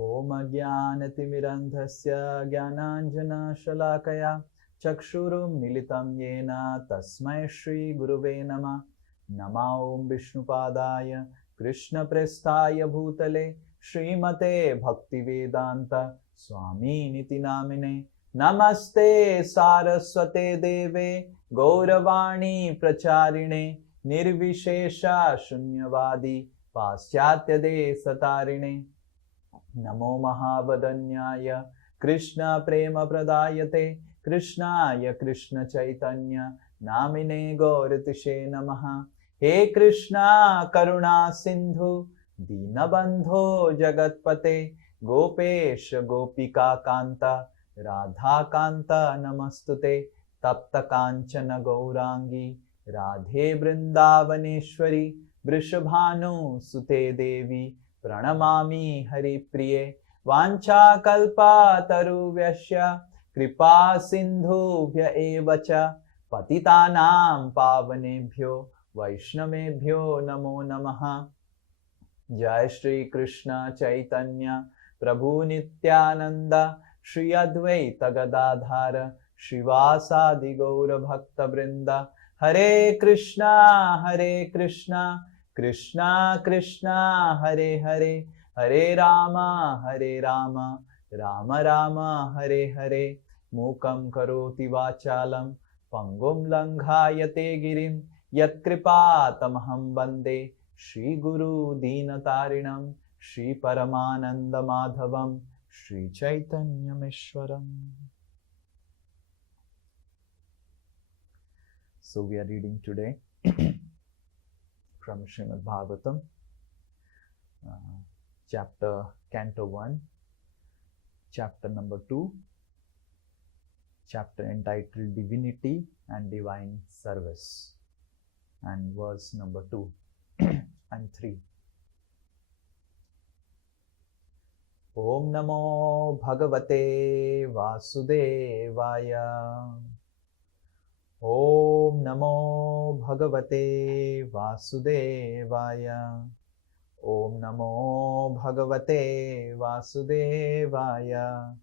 ॐ अज्ञानतिमिरन्धस्य ज्ञानाञ्जनशलाकया चक्षुरुन्मीलितं येन तस्मै श्रीगुरुवे नमः। नमो ॐ विष्णुपादाय कृष्णप्रेष्ठाय भूतले श्रीमते भक्तिवेदान्त स्वामिनिति नामिने। नमस्ते सारस्वते देवे गौरवाणी प्रचारिणे निर्विशेषा शून्यवादी पाश्चात्यदेशतारिणे। नमो महावदन्याय कृष्ण प्रेम प्रदायते कृष्णाय कृष्ण चैतन्य नामिने गौरतिशे नमः। हे कृष्णा करुणा सिंधु दीनबंधो जगतपते गोपेश गोपिका कांता राधा कांता नमस्तुते। तप्त कांचन गौरांगी राधे वृंदावनेश्वरी वृषभानुसुते देवी प्रणमामि हरिप्रिये। वाञ्छाकल्पतरुभ्यश्च कृपा सिन्धुभ्य एव च पतितानां पावनेभ्यो वैष्णवेभ्यो नमो नमः। जय श्री कृष्ण चैतन्य प्रभु नित्यानंद श्री अद्वैत गदाधर श्रीवासादि गौर भक्त वृंद। हरे कृष्णा कृष्णा कृष्णा हरे हरे, हरे राम राम राम हरे हरे। मूकं करोति वाचालं पंगुं लंघायते गिरिं यत्कृपातमहं वन्दे श्रीगुरु दीनतारिणं श्रीपरमानन्दमाधवं श्रीचैतन्यमीश्वरम्। So we are reading today from Srimad Bhagavatam, chapter Canto 1, chapter number 2, chapter entitled Divinity and Divine Service, and verse number 2 and 3. Om Namo Bhagavate Vasudevaya. Om Namo Bhagavate Vasudevaya. Om Namo Bhagavate Vasudevaya.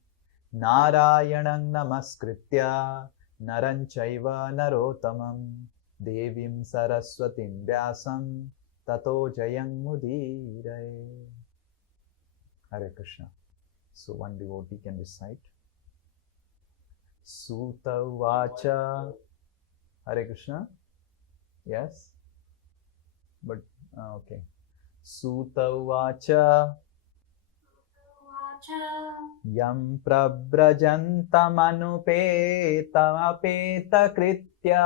Narayanang Namaskritya Naran Chaiva Narottamam Devim Saraswatim Vyasam Tato Jayang Mudiraye. Hare Krishna. So one devotee can recite. Sutta Vacha. Hare Krishna. Yes. But okay. Sutta Vacha. Yam prabrajantamanupeta kritya.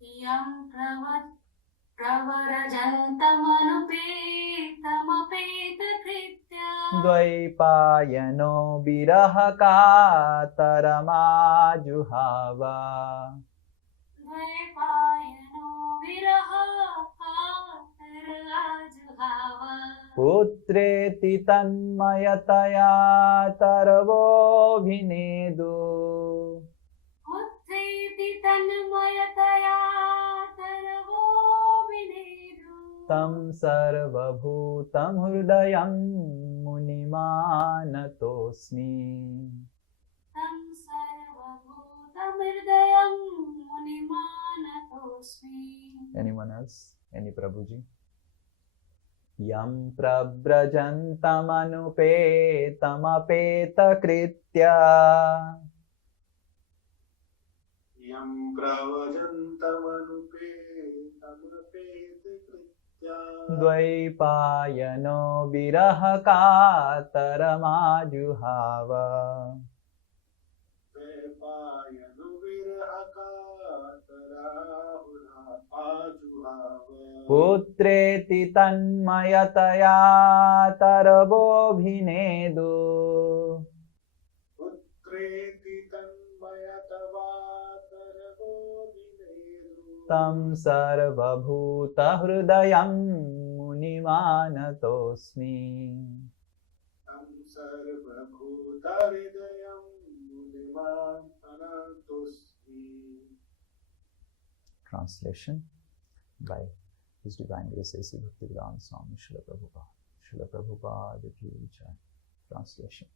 Yam pravarajantamanupeta kritya. Dvaipayano virahakataramadjuhava. Dvaipayano virahakataramadjuhava. Putreti tanmayataya taravo bhinedu. Putreti tanmayataya taravo bhinedu. Tam sarvabhutam hridayam munimanatosmi. Tam sarvabhutam hridayam munimanatosmi. Anyone else? Any Prabhuji? Yam prabrajantamanupeta kritya. Yam pravajantamanupeta kritya. Dvaipayano virahakataramadjuhava. Dvaipayano virahakataramadjuhava. Putreti tanmayataya taravo bhinedu. Putreti tanmayatava taravo bhinedu. Tam sarvabhuta hridayam munimanatosmi. Tam sarvabhuta hridayam munimanatosmi. Translation by His Divine Grace A.C. Bhaktivedanta Swami Srila Prabhupada. Srila Prabhupada ki jai. Translation.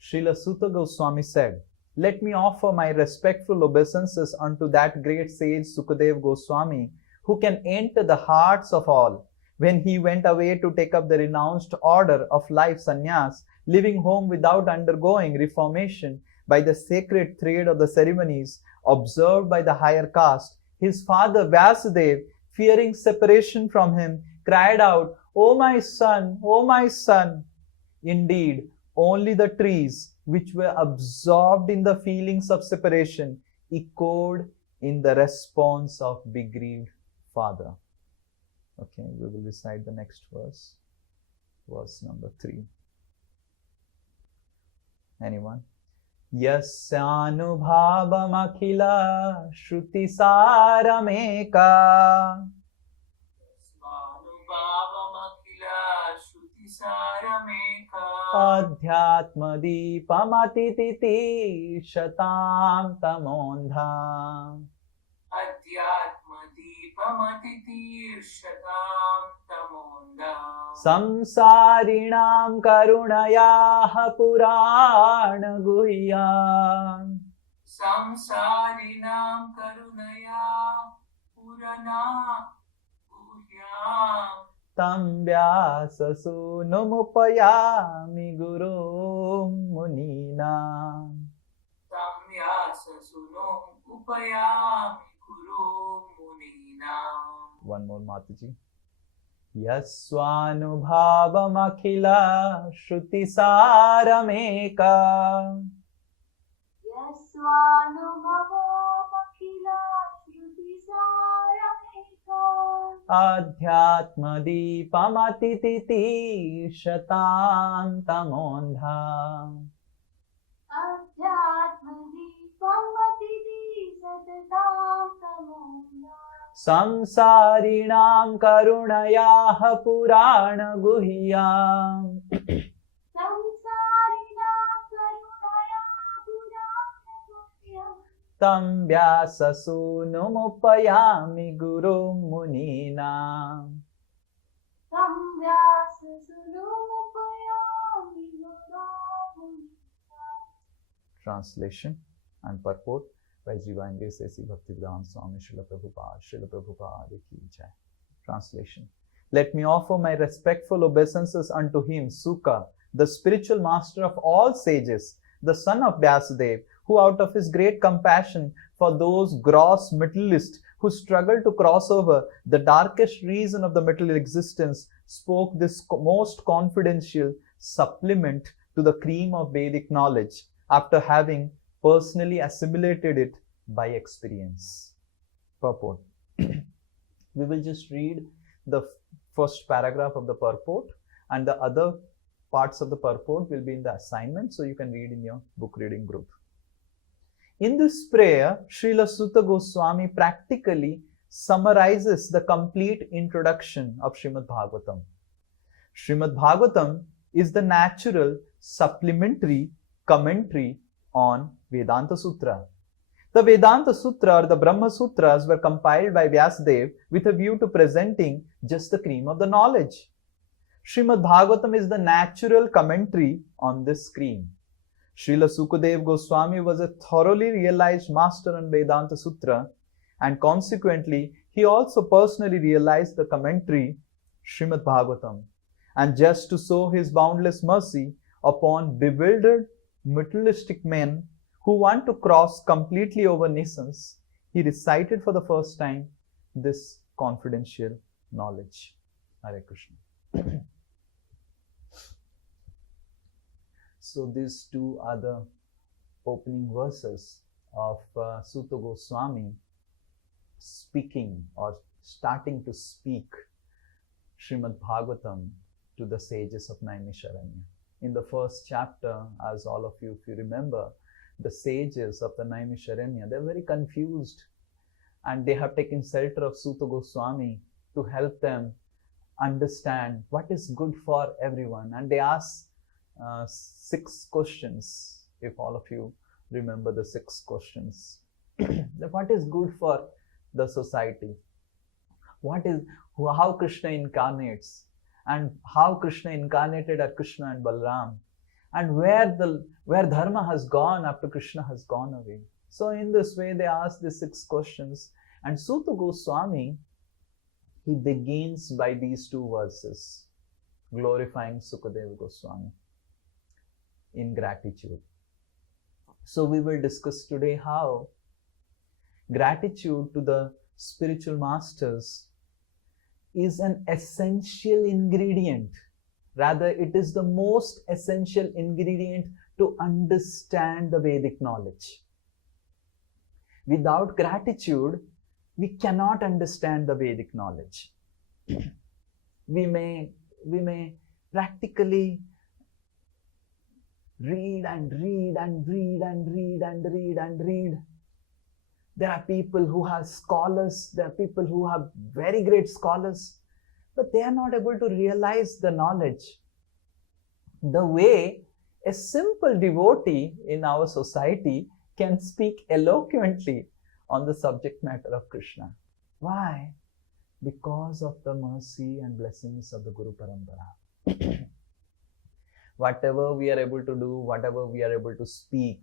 Srila Sutta Goswami said, "Let me offer my respectful obeisances unto that great sage Sukadev Goswami, who can enter the hearts of all. When he went away to take up the renounced order of life sannyas, leaving home without undergoing reformation by the sacred thread of the ceremonies observed by the higher caste, his father Vyasadev, fearing separation from him, cried out, 'O my son, O my son!' Indeed, only the trees which were absorbed in the feelings of separation echoed in the response of bereaved father." Okay, we will recite the next verse. Verse number 3. Anyone? Yasyānubhāvam akhila shruti sarameka adhyatma deepamati shatam tamondha. Samsarinam karunayaha purana guhyam tam vyasasunumupayami guru munina. One more, Mataji. Yasvanubhavam akhila shruti sarameka adhyatma deepamati shatam tamondha. Samsarinam karunayaha purana guhyam tam vyasasunumupayami guru munina. Translation and purport by Divine Grace A.C. Bhaktivedanta Swami Srila Prabhupada ki jai. Translation. Let me offer my respectful obeisances unto him, Suka, the spiritual master of all sages, the son of Vyasadeva, who out of his great compassion for those gross materialists who struggle to cross over the darkest reason of the material existence, spoke this most confidential supplement to the cream of Vedic knowledge, after having personally assimilated it by experience. Purport. We will just read the first paragraph of the purport, and the other parts of the purport will be in the assignment, so you can read in your book reading group. In this prayer, Srila Sutta Goswami practically summarizes the complete introduction of Srimad Bhagavatam. Srimad Bhagavatam is the natural supplementary commentary on Vedanta Sutra. The Vedanta Sutra or the Brahma Sutras were compiled by Vyasadeva with a view to presenting just the cream of the knowledge. Srimad Bhagavatam is the natural commentary on this cream. Srila Sukadev Goswami was a thoroughly realized master on Vedanta Sutra, and consequently, he also personally realized the commentary, Srimad Bhagavatam. And just to show his boundless mercy upon bewildered materialistic men who want to cross completely over nescience, he recited for the first time this confidential knowledge. Hare Krishna. So these two are the opening verses of Sutta Goswami speaking or starting to speak Srimad Bhagavatam to the sages of Naimisharanya. In the first chapter, as all of you, if you remember, the sages of the Naimisharanya, they're very confused, and they have taken shelter of Sutta Goswami to help them understand what is good for everyone. And they ask 6 questions, if all of you remember the 6 questions. What is good for the society? How Krishna incarnates? and how Krishna incarnated as Krishna and Balaram, and where dharma has gone after Krishna has gone away. So in this way they ask these 6 questions, and Suta Goswami, he begins by these 2 verses, glorifying Sukadeva Goswami in gratitude. So we will discuss today how gratitude to the spiritual masters is an essential ingredient. Rather, it is the most essential ingredient to understand the Vedic knowledge. Without gratitude, we cannot understand the Vedic knowledge. We may practically read and read and read and read and read and read. There are people who have scholars, there are people who have very great scholars, but they are not able to realize the knowledge the way a simple devotee in our society can speak eloquently on the subject matter of Krishna. Why? Because of the mercy and blessings of the Guru Parampara. Whatever we are able to do, whatever we are able to speak,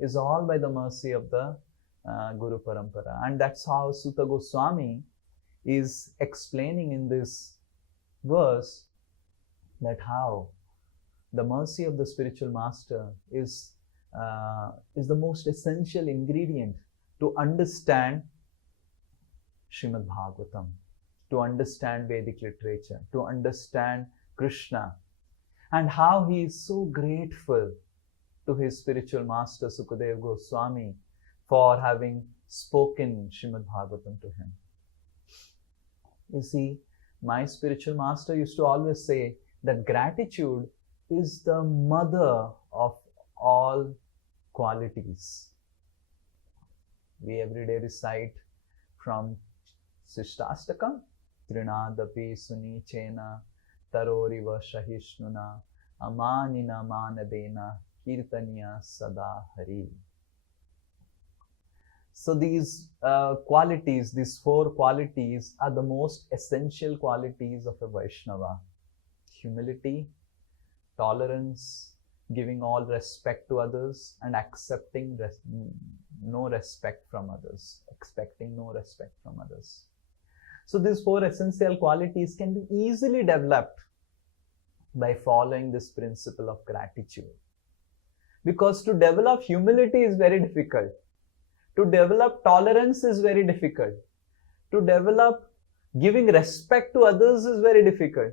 is all by the mercy of the Guru Parampara. And that's how Suta Goswami is explaining in this verse that how the mercy of the spiritual master is the most essential ingredient to understand Srimad Bhagavatam, to understand Vedic literature, to understand Krishna, and how he is so grateful to his spiritual master Sukadeva Goswami for having spoken Srimad Bhagavatam to him. You see, my spiritual master used to always say that gratitude is the mother of all qualities. We every day recite from Sishtastakam, Trinadapi Suni Chena, Taroriva Shahishnuna, Amanina Manadena, Kirtaniya Sada Hari. So these qualities, these 4 qualities are the most essential qualities of a Vaishnava. Humility, tolerance, giving all respect to others, and accepting no respect from others, expecting no respect from others. So these 4 essential qualities can be easily developed by following this principle of gratitude. Because to develop humility is very difficult. To develop tolerance is very difficult. To develop giving respect to others is very difficult.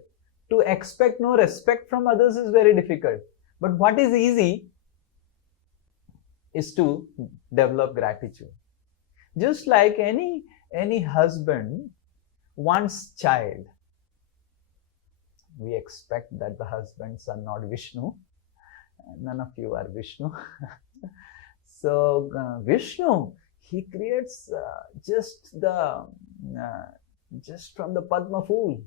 To expect no respect from others is very difficult. But what is easy is to develop gratitude. Just like any husband wants child, we expect that the husbands are not Vishnu. None of you are Vishnu. So Vishnu, he creates just from the Padma fool.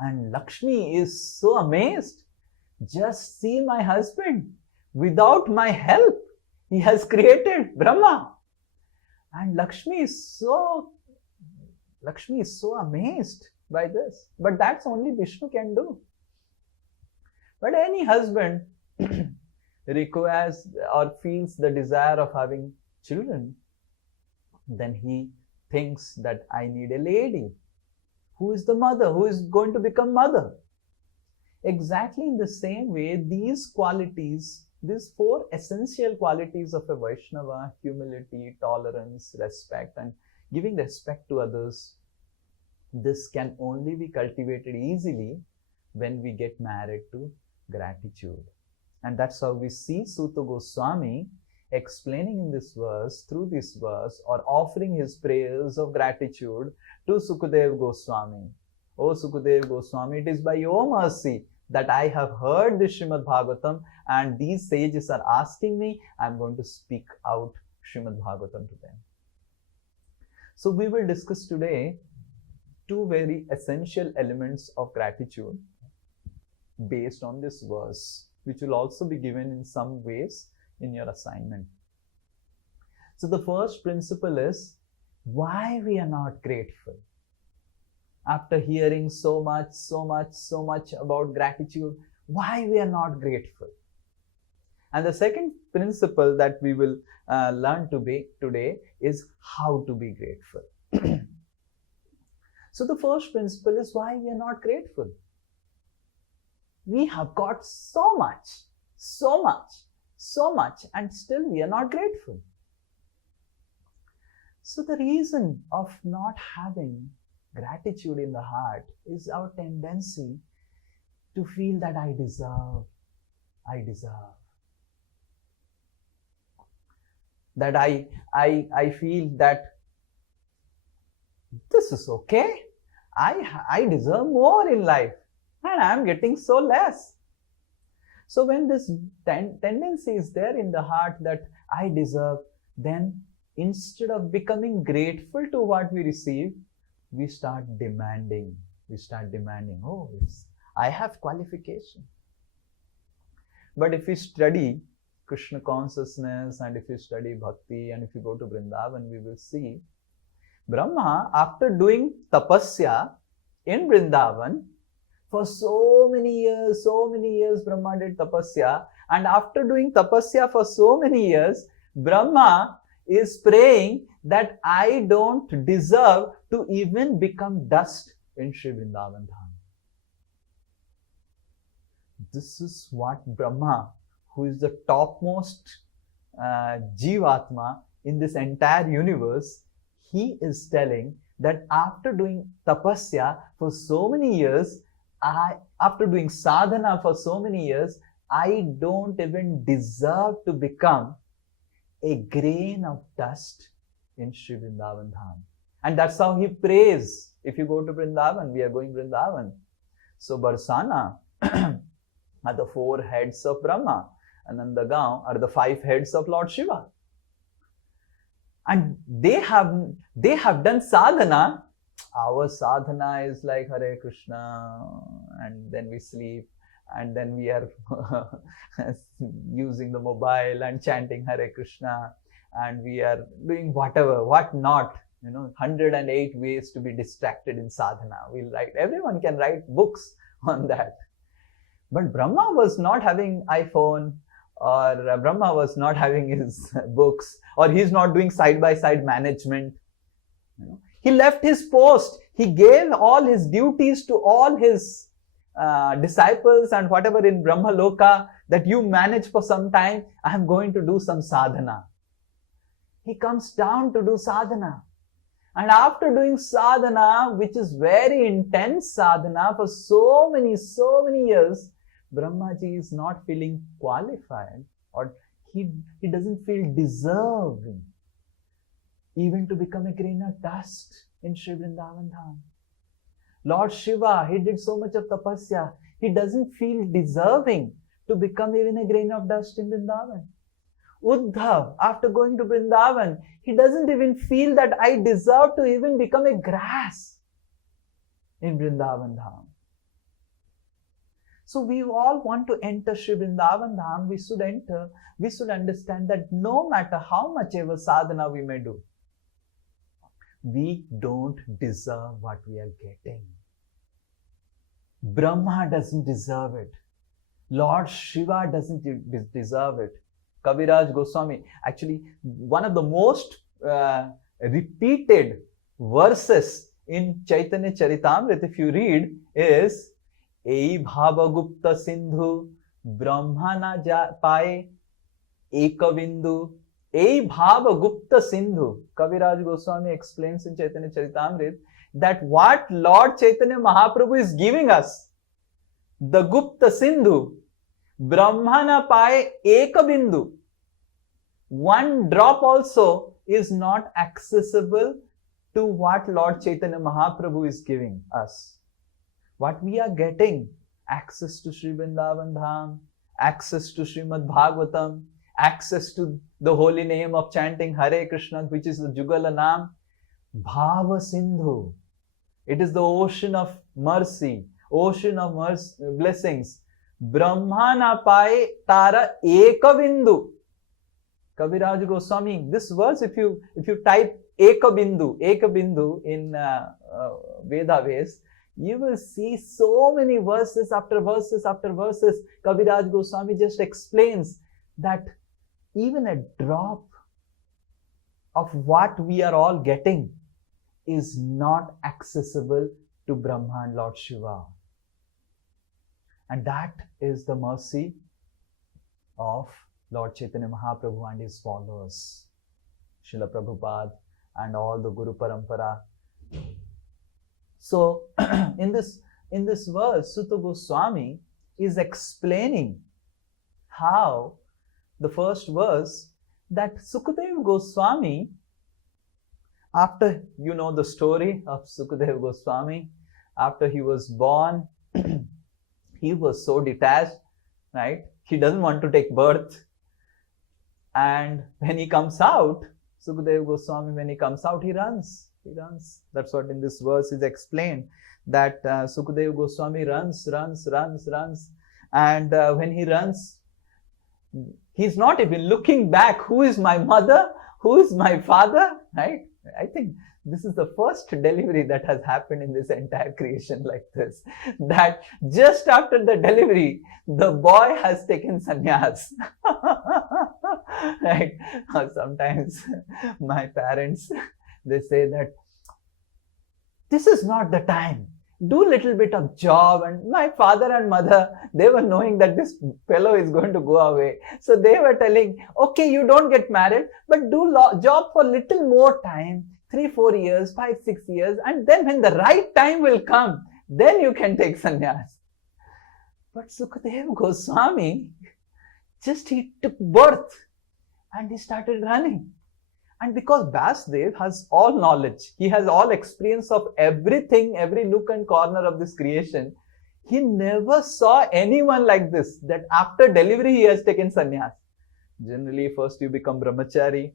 And Lakshmi is so amazed. Just see my husband. Without my help, he has created Brahma. And Lakshmi is so amazed by this. But that's only Vishnu can do. But any husband requires or feels the desire of having children, then he thinks that I need a lady. Who is the mother? Who is going to become mother? Exactly in the same way, these qualities, these 4 essential qualities of a Vaishnava, humility, tolerance, respect, and giving respect to others, this can only be cultivated easily when we get married to gratitude. And that's how we see Suta Goswami explaining in this verse, through this verse, or offering his prayers of gratitude to Sukadeva Goswami. O Sukadeva Goswami, it is by your mercy that I have heard this Srimad Bhagavatam, and these sages are asking me, I am going to speak out Srimad Bhagavatam to them. So we will discuss today 2 very essential elements of gratitude based on this verse, which will also be given in some ways in your assignment. So the first principle is why we are not grateful. After hearing so much about gratitude, why we are not grateful? And the second principle that we will learn today is how to be grateful. So the first principle is why we are not grateful. We have got so much, and still we are not grateful. So the reason of not having gratitude in the heart is our tendency to feel that I deserve. That I feel that this is okay. I deserve more in life and I am getting so less. So when this tendency is there in the heart that I deserve, then instead of becoming grateful to what we receive, we start demanding. Oh, yes, I have qualification. But if we study Krishna consciousness and if you study bhakti and if you go to Vrindavan, we will see Brahma, after doing tapasya in Vrindavan, for so many years, Brahma did tapasya, and after doing tapasya for so many years, Brahma is praying that I don't deserve to even become dust in Sri Vrindavan Dham. This is what Brahma, who is the topmost Jivatma in this entire universe, he is telling that after doing tapasya for so many years, after doing sadhana for so many years, I don't even deserve to become a grain of dust in Sri Vrindavan Dham. And that's how he prays. If you go to Vrindavan, we are going Vrindavan. So Barsana are the 4 heads of Brahma, and Nandagaon are the 5 heads of Lord Shiva. And they have done sadhana. Our sadhana is like Hare Krishna, and then we sleep, and then we are using the mobile and chanting Hare Krishna, and we are doing what not. 108 ways to be distracted in sadhana. Everyone can write books on that. But Brahma was not having iPhone, or Brahma was not having his books, or he's not doing side-by-side management. He left his post. He gave all his duties to all his disciples and whatever in Brahma Loka, that you manage for some time. I am going to do some sadhana. He comes down to do sadhana. And after doing sadhana, which is very intense sadhana for so many years, Brahmaji is not feeling qualified, or he doesn't feel deserving even to become a grain of dust in Sri Vrindavan Dham. Lord Shiva, he did so much of tapasya, he doesn't feel deserving to become even a grain of dust in Vrindavan. Uddhav, after going to Vrindavan, he doesn't even feel that I deserve to even become a grass in Vrindavan Dham. So we all want to enter Sri Vrindavan Dham. We should understand that no matter how much ever sadhana we may do, we don't deserve what we are getting. Brahma doesn't deserve it. Lord Shiva doesn't deserve it. Kaviraj Goswami, actually one of the most repeated verses in Chaitanya Charitamrita, if you read, is Ei Bhava Gupta Sindhu Brahma na paye Ekavindu. Ei Bhava Gupta Sindhu. Kaviraj Goswami explains in Chaitanya Charitamrita that what Lord Chaitanya Mahaprabhu is giving us, the Gupta Sindhu, Brahma na paye Ekavindu. One drop also is not accessible to what Lord Chaitanya Mahaprabhu is giving us. What we are getting, access to Sri Vrindavan Dham, access to Srimad Bhagavatam, access to the holy name of chanting Hare Krishna, which is the Jugala Naam, Bhava Sindhu. It is the ocean of mercy, blessings. Brahma na paye tara ekavindu. Kaviraj Goswami, this verse, if you type Ekabindu in Veda Ves, you will see so many verses after verses after verses. Kaviraj Goswami just explains that even a drop of what we are all getting is not accessible to Brahma and Lord Shiva. And that is the mercy of Lord Chaitanya Mahaprabhu and his followers, Srila Prabhupada and all the Guru Parampara. So in this verse, Sutta Goswami is explaining how the first verse that Sukadeva Goswami, after you know the story of Sukadeva Goswami, after he was born, he was so detached, right? He doesn't want to take birth. And when he comes out, Sukadeva Goswami, when he comes out, he runs. He runs. That's what in this verse is explained, that Sukadeva Goswami runs. And when he runs, he's not even looking back. Who is my mother? Who is my father? Right? I think this is the first delivery that has happened in this entire creation like this. That just after the delivery, the boy has taken sannyas. Right? Sometimes my parents, they say that this is not the time. Do a little bit of job. And my father and mother, they were knowing that this fellow is going to go away. So they were telling, okay, you don't get married, but do job for little more time, 3-4 years, 5-6 years. And then when the right time will come, then you can take sannyas. But Sukadeva Goswami, just he took birth and he started running. And because Vasudev has all knowledge, he has all experience of everything, every nook and corner of this creation, he never saw anyone like this, that after delivery he has taken sannyas. Generally, first you become brahmachari,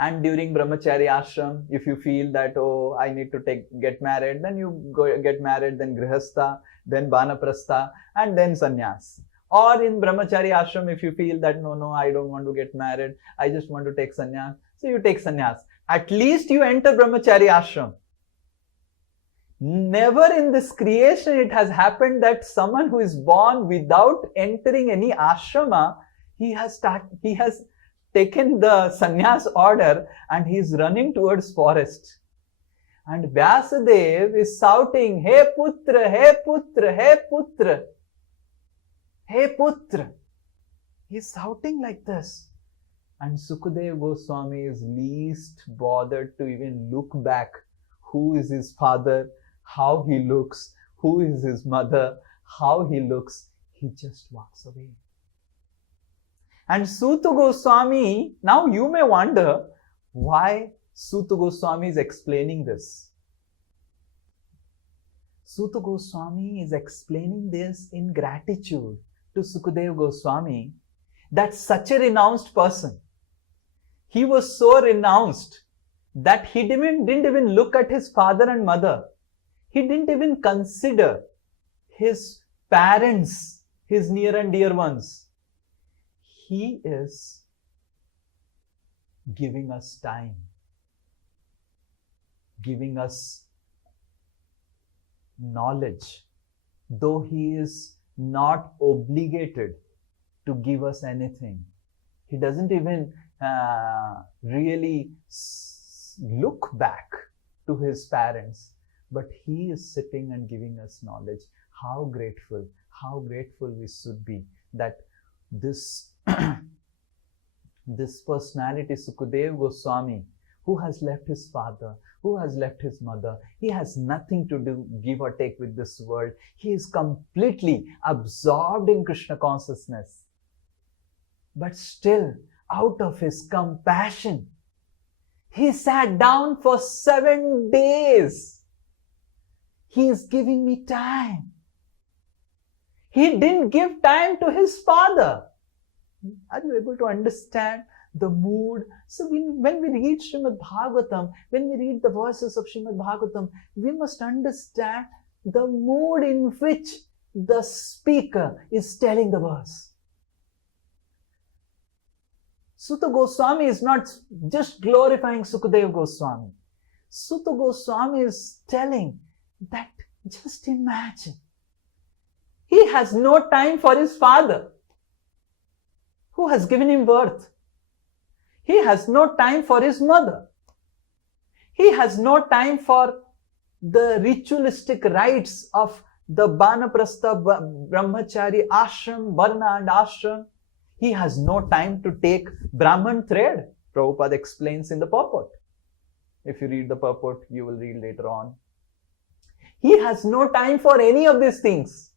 and during brahmachari ashram, if you feel that, oh, I need to get married, then you go get married, then grihastha, then banaprastha, and then sannyas. Or in brahmachari ashram, if you feel that, no, I don't want to get married, I just want to take sannyas, so you take sannyas. At least you enter brahmachari ashram. Never in this creation it has happened that someone who is born without entering any ashrama, he has taken the sannyas order and he is running towards forest. And Vyasadeva is shouting, Hey Putra, Hey Putra, Hey Putra. Hey Putra. He is shouting like this. And Sukadeva Goswami is least bothered to even look back. Who is his father? How he looks? Who is his mother? How he looks? He just walks away. And Sutta Goswami, now you may wonder why Sutta Goswami is explaining this. Sutta Goswami is explaining this in gratitude to Sukadeva Goswami, that such a renounced person, he was so renounced that he didn't even look at his father and mother. He didn't even consider his parents, his near and dear ones. He is giving us time, giving us knowledge, though he is not obligated to give us anything. He doesn't even really look back to his parents, but he is sitting and giving us knowledge. How grateful we should be that this this personality, Sukadeva Goswami, who has left his father, who has left his mother, he has nothing to do, give or take with this world. He is completely absorbed in Krishna consciousness. But still, out of his compassion, he sat down for 7 days. He is giving me time. He didn't give time to his father. Are you able to understand the mood? So when we read Srimad Bhagavatam, when we read the verses of Srimad Bhagavatam, we must understand the mood in which the speaker is telling the verse. Sutta Goswami is not just glorifying Sukadeva Goswami. Sutta Goswami is telling that just imagine, he has no time for his father who has given him birth. He has no time for his mother. He has no time for the ritualistic rites of the Banaprastha, Brahmachari, Ashram, Varna and Ashram. He has no time to take Brahman thread. Prabhupada explains in the purport. If you read the purport, you will read later on. He has no time for any of these things.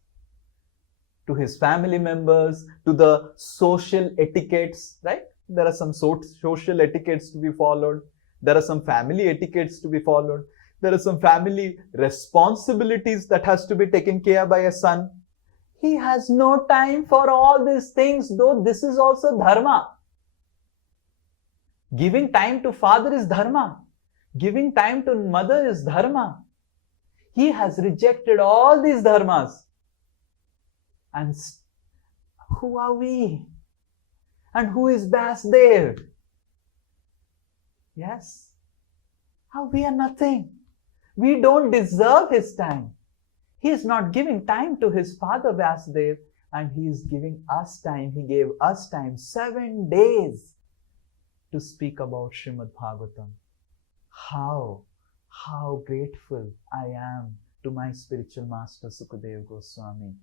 To his family members, to the social etiquettes, right? There are some social etiquettes to be followed. There are some family etiquettes to be followed. There are some family responsibilities that has to be taken care by a son. He has no time for all these things, though this is also dharma. Giving time to father is dharma. Giving time to mother is dharma. He has rejected all these dharmas. And who are we? And who is Basdev? Yes. How we are nothing. We don't deserve his time. He is not giving time to his father Vasudev, and he is giving us time. He gave us time, 7 days, to speak about Srimad Bhagavatam. How grateful I am to my spiritual master Sukadeva Goswami,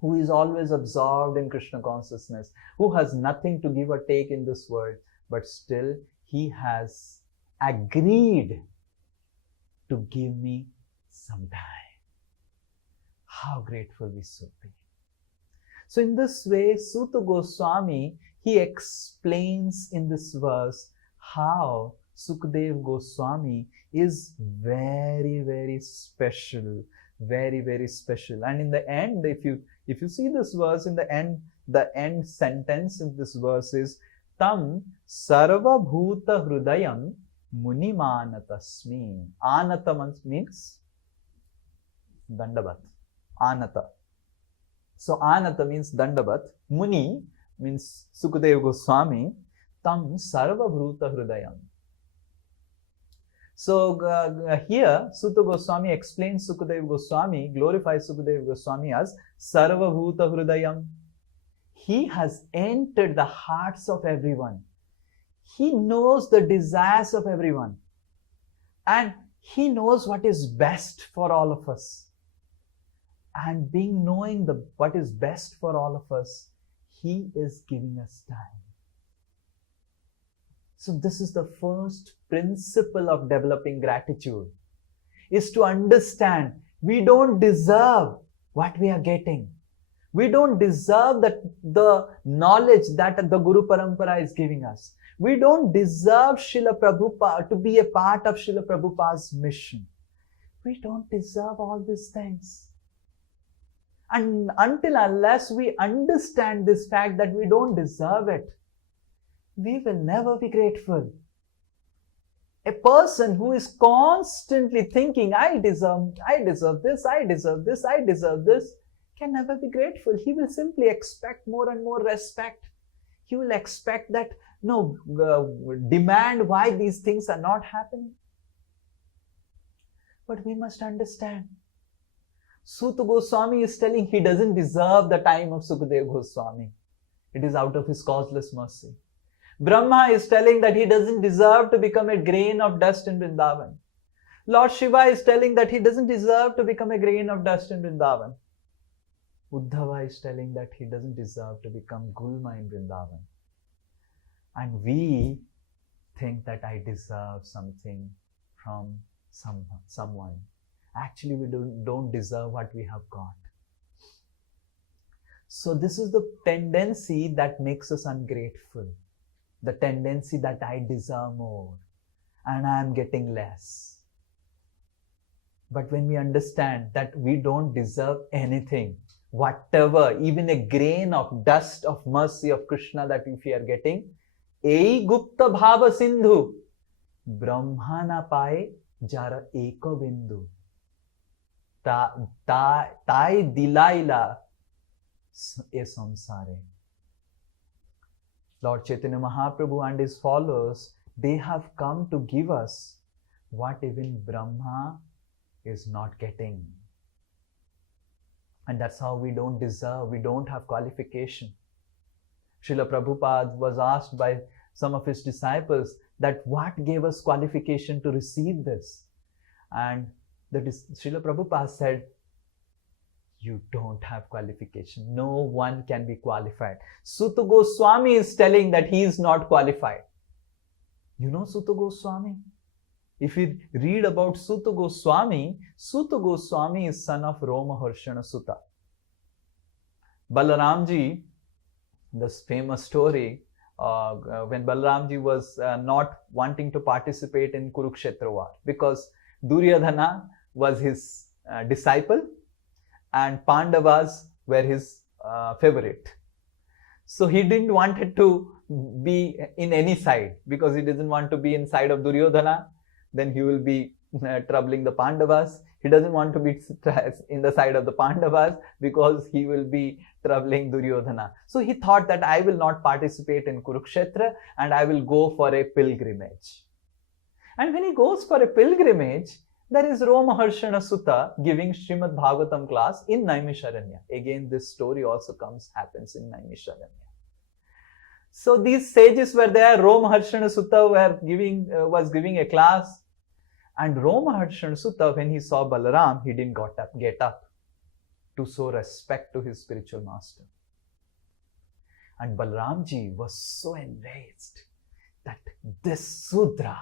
who is always absorbed in Krishna consciousness, who has nothing to give or take in this world, but still he has agreed to give me some time. How grateful we should be. So in this way, Sutta Goswami, he explains in this verse how Sukadeva Goswami is very, very special. Very, very special. And in the end, if you see this verse, in the end sentence in this verse is Tam Sarva Bhuta Hrudayam Munimanatasmi. Anata means Dandavat. Anata. So Anata means Dandavat. Muni means Sukadeva Goswami. Tam Sarva Bhuta Hrudayam. So here Sutta Goswami explains Sukadeva Goswami, glorifies Sukadeva Goswami as Sarva Bhuta Hrudayam. He has entered the hearts of everyone. He knows the desires of everyone. And he knows what is best for all of us. And knowing what is best for all of us, he is giving us time. So this is the first principle of developing gratitude, is to understand we don't deserve what we are getting. We don't deserve the knowledge that the Guru Parampara is giving us. We don't deserve Srila Prabhupada to be a part of Srila Prabhupada's mission. We don't deserve all these things. And unless we understand this fact that we don't deserve it, we will never be grateful. A person who is constantly thinking, I deserve this, I deserve this, I deserve this, can never be grateful. He will simply expect more and more respect. He will expect that, demand why these things are not happening. But we must understand, Sutta Goswami is telling he doesn't deserve the time of Sukadeva Goswami. It is out of his causeless mercy. Brahma is telling that he doesn't deserve to become a grain of dust in Vrindavan. Lord Shiva is telling that he doesn't deserve to become a grain of dust in Vrindavan. Uddhava is telling that he doesn't deserve to become Gulma in Vrindavan. And we think that I deserve something from someone. Actually, we don't deserve what we have got. So this is the tendency that makes us ungrateful. The tendency that I deserve more and I am getting less. But when we understand that we don't deserve anything, whatever, even a grain of dust of mercy of Krishna that if we are getting, Ei Gupta Bhava Sindhu, Brahma na pae jara eko bindu. Tai dilaila e samsare. Lord Chaitanya Mahaprabhu and his followers, they have come to give us what even Brahma is not getting. And that's how we don't deserve, we don't have qualification. Srila Prabhupada was asked by some of his disciples that what gave us qualification to receive this? And Srila Prabhupada said, you don't have qualification. No one can be qualified. Suta Goswami is telling that he is not qualified. You know Suta Goswami? If you read about Suta Goswami is son of Romaharshana Suta. Balaramji, this famous story, when Balaramji was not wanting to participate in Kurukshetra war because Duryodhana was his disciple and Pandavas were his favorite. So he didn't want it to be in any side because he doesn't want to be inside of Duryodhana. Then he will be troubling the Pandavas. He doesn't want to be in the side of the Pandavas because he will be troubling Duryodhana. So he thought that I will not participate in Kurukshetra and I will go for a pilgrimage. And when he goes for a pilgrimage, there is Romaharshana Sutta giving Srimad Bhagavatam class in Naimisharanya. Again, this story also happens in Naimisharanya. So these sages were there. Romaharshana Sutta was giving a class. And Romaharshana Sutta, when he saw Balaram, he didn't get up to show respect to his spiritual master. And Balaramji was so enraged that this Sudra,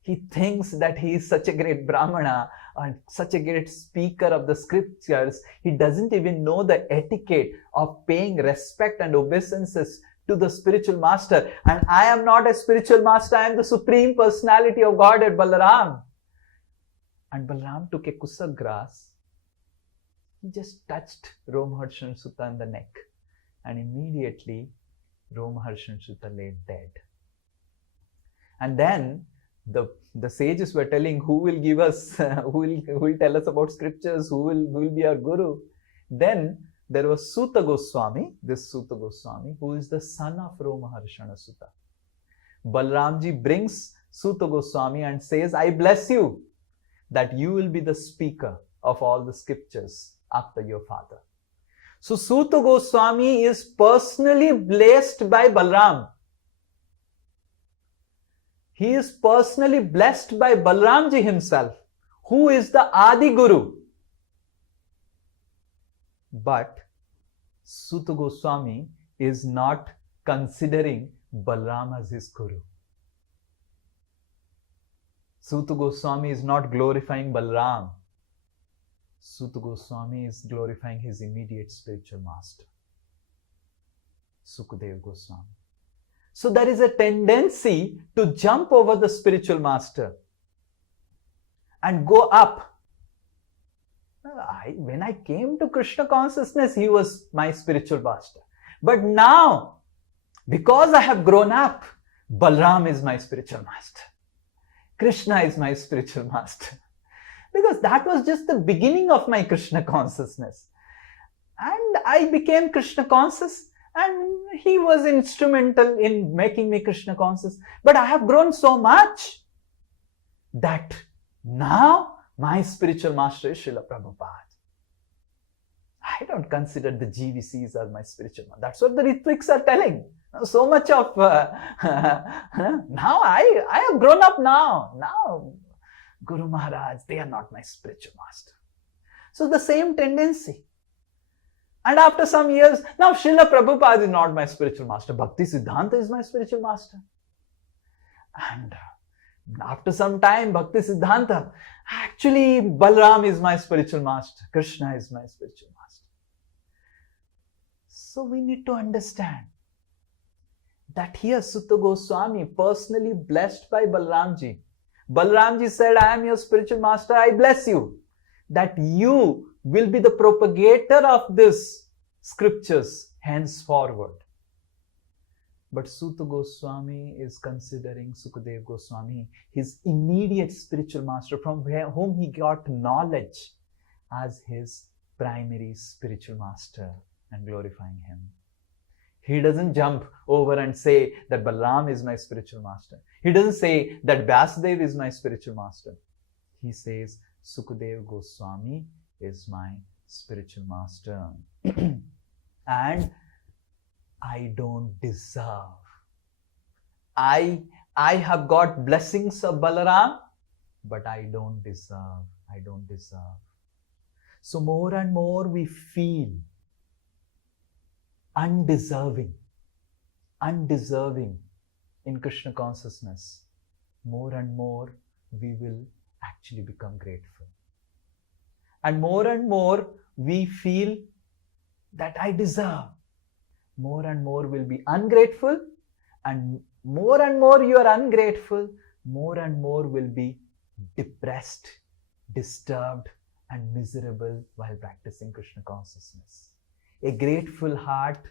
he thinks that he is such a great Brahmana and such a great speaker of the scriptures. He doesn't even know the etiquette of paying respect and obeisances to the spiritual master. And I am not a spiritual master, I am the supreme personality of Godhead, Balaram. And Balaram took a kusa grass. He just touched Romaharshana Sutta on the neck. And immediately Romaharshana Sutta lay dead. And then the sages were telling who will give us, who will tell us about scriptures, who will be our guru. Then there was Suta Goswami, who is the son of Romaharshana Sutta. Balaramji brings Suta Goswami and says, I bless you that you will be the speaker of all the scriptures after your father. So Suta Goswami is personally blessed by Balaram. He is personally blessed by Balaramji himself, who is the Adi Guru. But Suta Goswami is not considering Balaram as his Guru. Suta Goswami is not glorifying Balaram. Suta Goswami is glorifying his immediate spiritual master, Sukadeva Goswami. So there is a tendency to jump over the spiritual master and go up. When I came to Krishna consciousness, he was my spiritual master. But now, because I have grown up, Balaram is my spiritual master. Krishna is my spiritual master. Because that was just the beginning of my Krishna consciousness. And I became Krishna conscious and he was instrumental in making me Krishna conscious. But I have grown so much that now my spiritual master is Srila Prabhupada. I don't consider the GVCs as my spiritual master. That's what the Ritviks are telling. So much of, now I have grown up now. Now, Guru Maharaj, they are not my spiritual master. So the same tendency. And after some years, now Srila Prabhupada is not my spiritual master. Bhakti Siddhanta is my spiritual master. And after some time, Bhakti Siddhanta, actually Balaram is my spiritual master. Krishna is my spiritual master. So we need to understand that here Suta Goswami, personally blessed by Balaramji. Balaramji said, I am your spiritual master, I bless you. That you will be the propagator of this scriptures henceforward. But Suta Goswami is considering Sukadeva Goswami his immediate spiritual master from whom he got knowledge as his primary spiritual master and glorifying him. He doesn't jump over and say that Balaram is my spiritual master. He doesn't say that Vyasadeva is my spiritual master. He says Sukadeva Goswami is my spiritual master. And I don't deserve. I have got blessings of Balaram, but I don't deserve. I don't deserve. So more and more we feel undeserving in Krishna consciousness. More and more we will actually become grateful. And more we feel that I deserve. More and more will be ungrateful, and more you are ungrateful, more and more will be depressed, disturbed, and miserable while practicing Krishna consciousness. A grateful heart,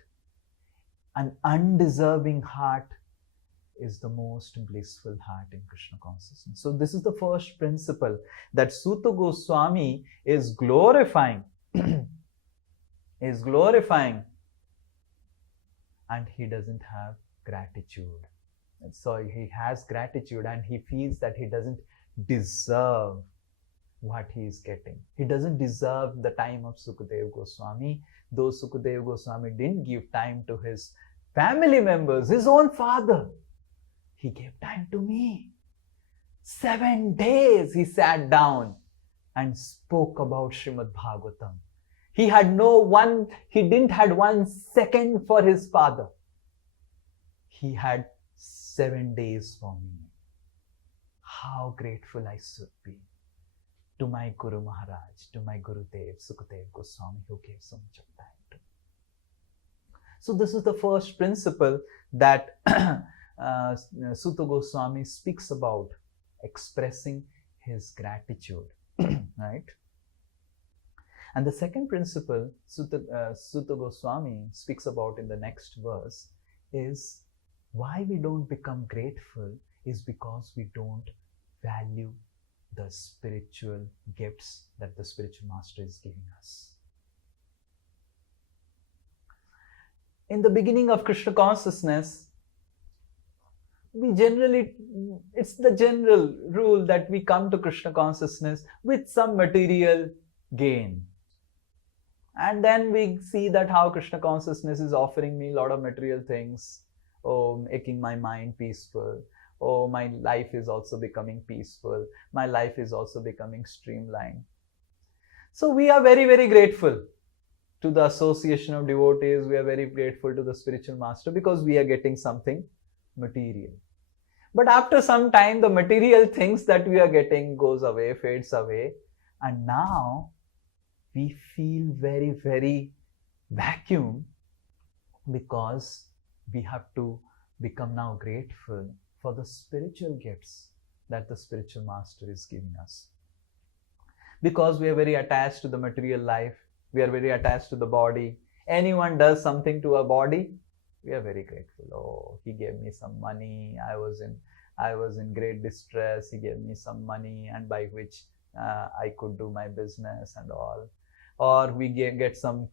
an undeserving heart is the most blissful heart in Krishna consciousness. So this is the first principle that Suta Goswami is glorifying. And he doesn't have gratitude. And so he has gratitude and he feels that he doesn't deserve what he is getting. He doesn't deserve the time of Sukadeva Goswami. Though Sukadeva Goswami didn't give time to his family members, his own father, he gave time to me. 7 days he sat down and spoke about Srimad Bhagavatam. He didn't had 1 second for his father. He had 7 days for me. How grateful I should be to my Guru Maharaj, to my Gurudev, Sukadeva Goswami, who gave so much of time to me. So this is the first principle that Suta Goswami speaks about, expressing his gratitude, right? And the second principle Suta Goswami speaks about in the next verse is why we don't become grateful is because we don't value the spiritual gifts that the spiritual master is giving us. In the beginning of Krishna consciousness, it's the general rule that we come to Krishna consciousness with some material gain. And then we see that how Krishna consciousness is offering me a lot of material things. Oh, making my mind peaceful. Oh, my life is also becoming peaceful. My life is also becoming streamlined. So we are very, very grateful to the association of devotees. We are very grateful to the spiritual master because we are getting something material. But after some time, the material things that we are getting goes away, fades away. And now we feel very, very vacuum because we have to become now grateful for the spiritual gifts that the spiritual master is giving us. Because we are very attached to the material life, we are very attached to the body. Anyone does something to our body, we are very grateful. Oh, he gave me some money, I was in great distress, he gave me some money and by which I could do my business and all. Or we get some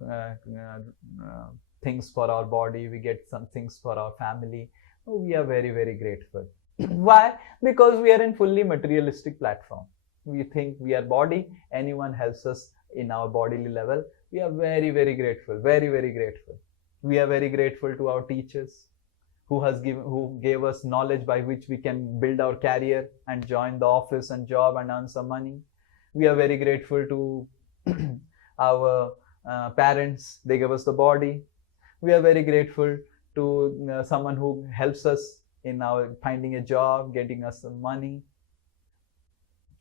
things for our body, we get some things for our family. Oh, we are very, very grateful. Why? Because we are in fully materialistic platform. We think we are body, anyone helps us in our bodily level. We are very, very grateful, very, very grateful. We are very grateful to our teachers who gave us knowledge by which we can build our career and join the office and job and earn some money. We are very grateful to our parents, they gave us the body. We are very grateful to someone who helps us in our finding a job, getting us some money.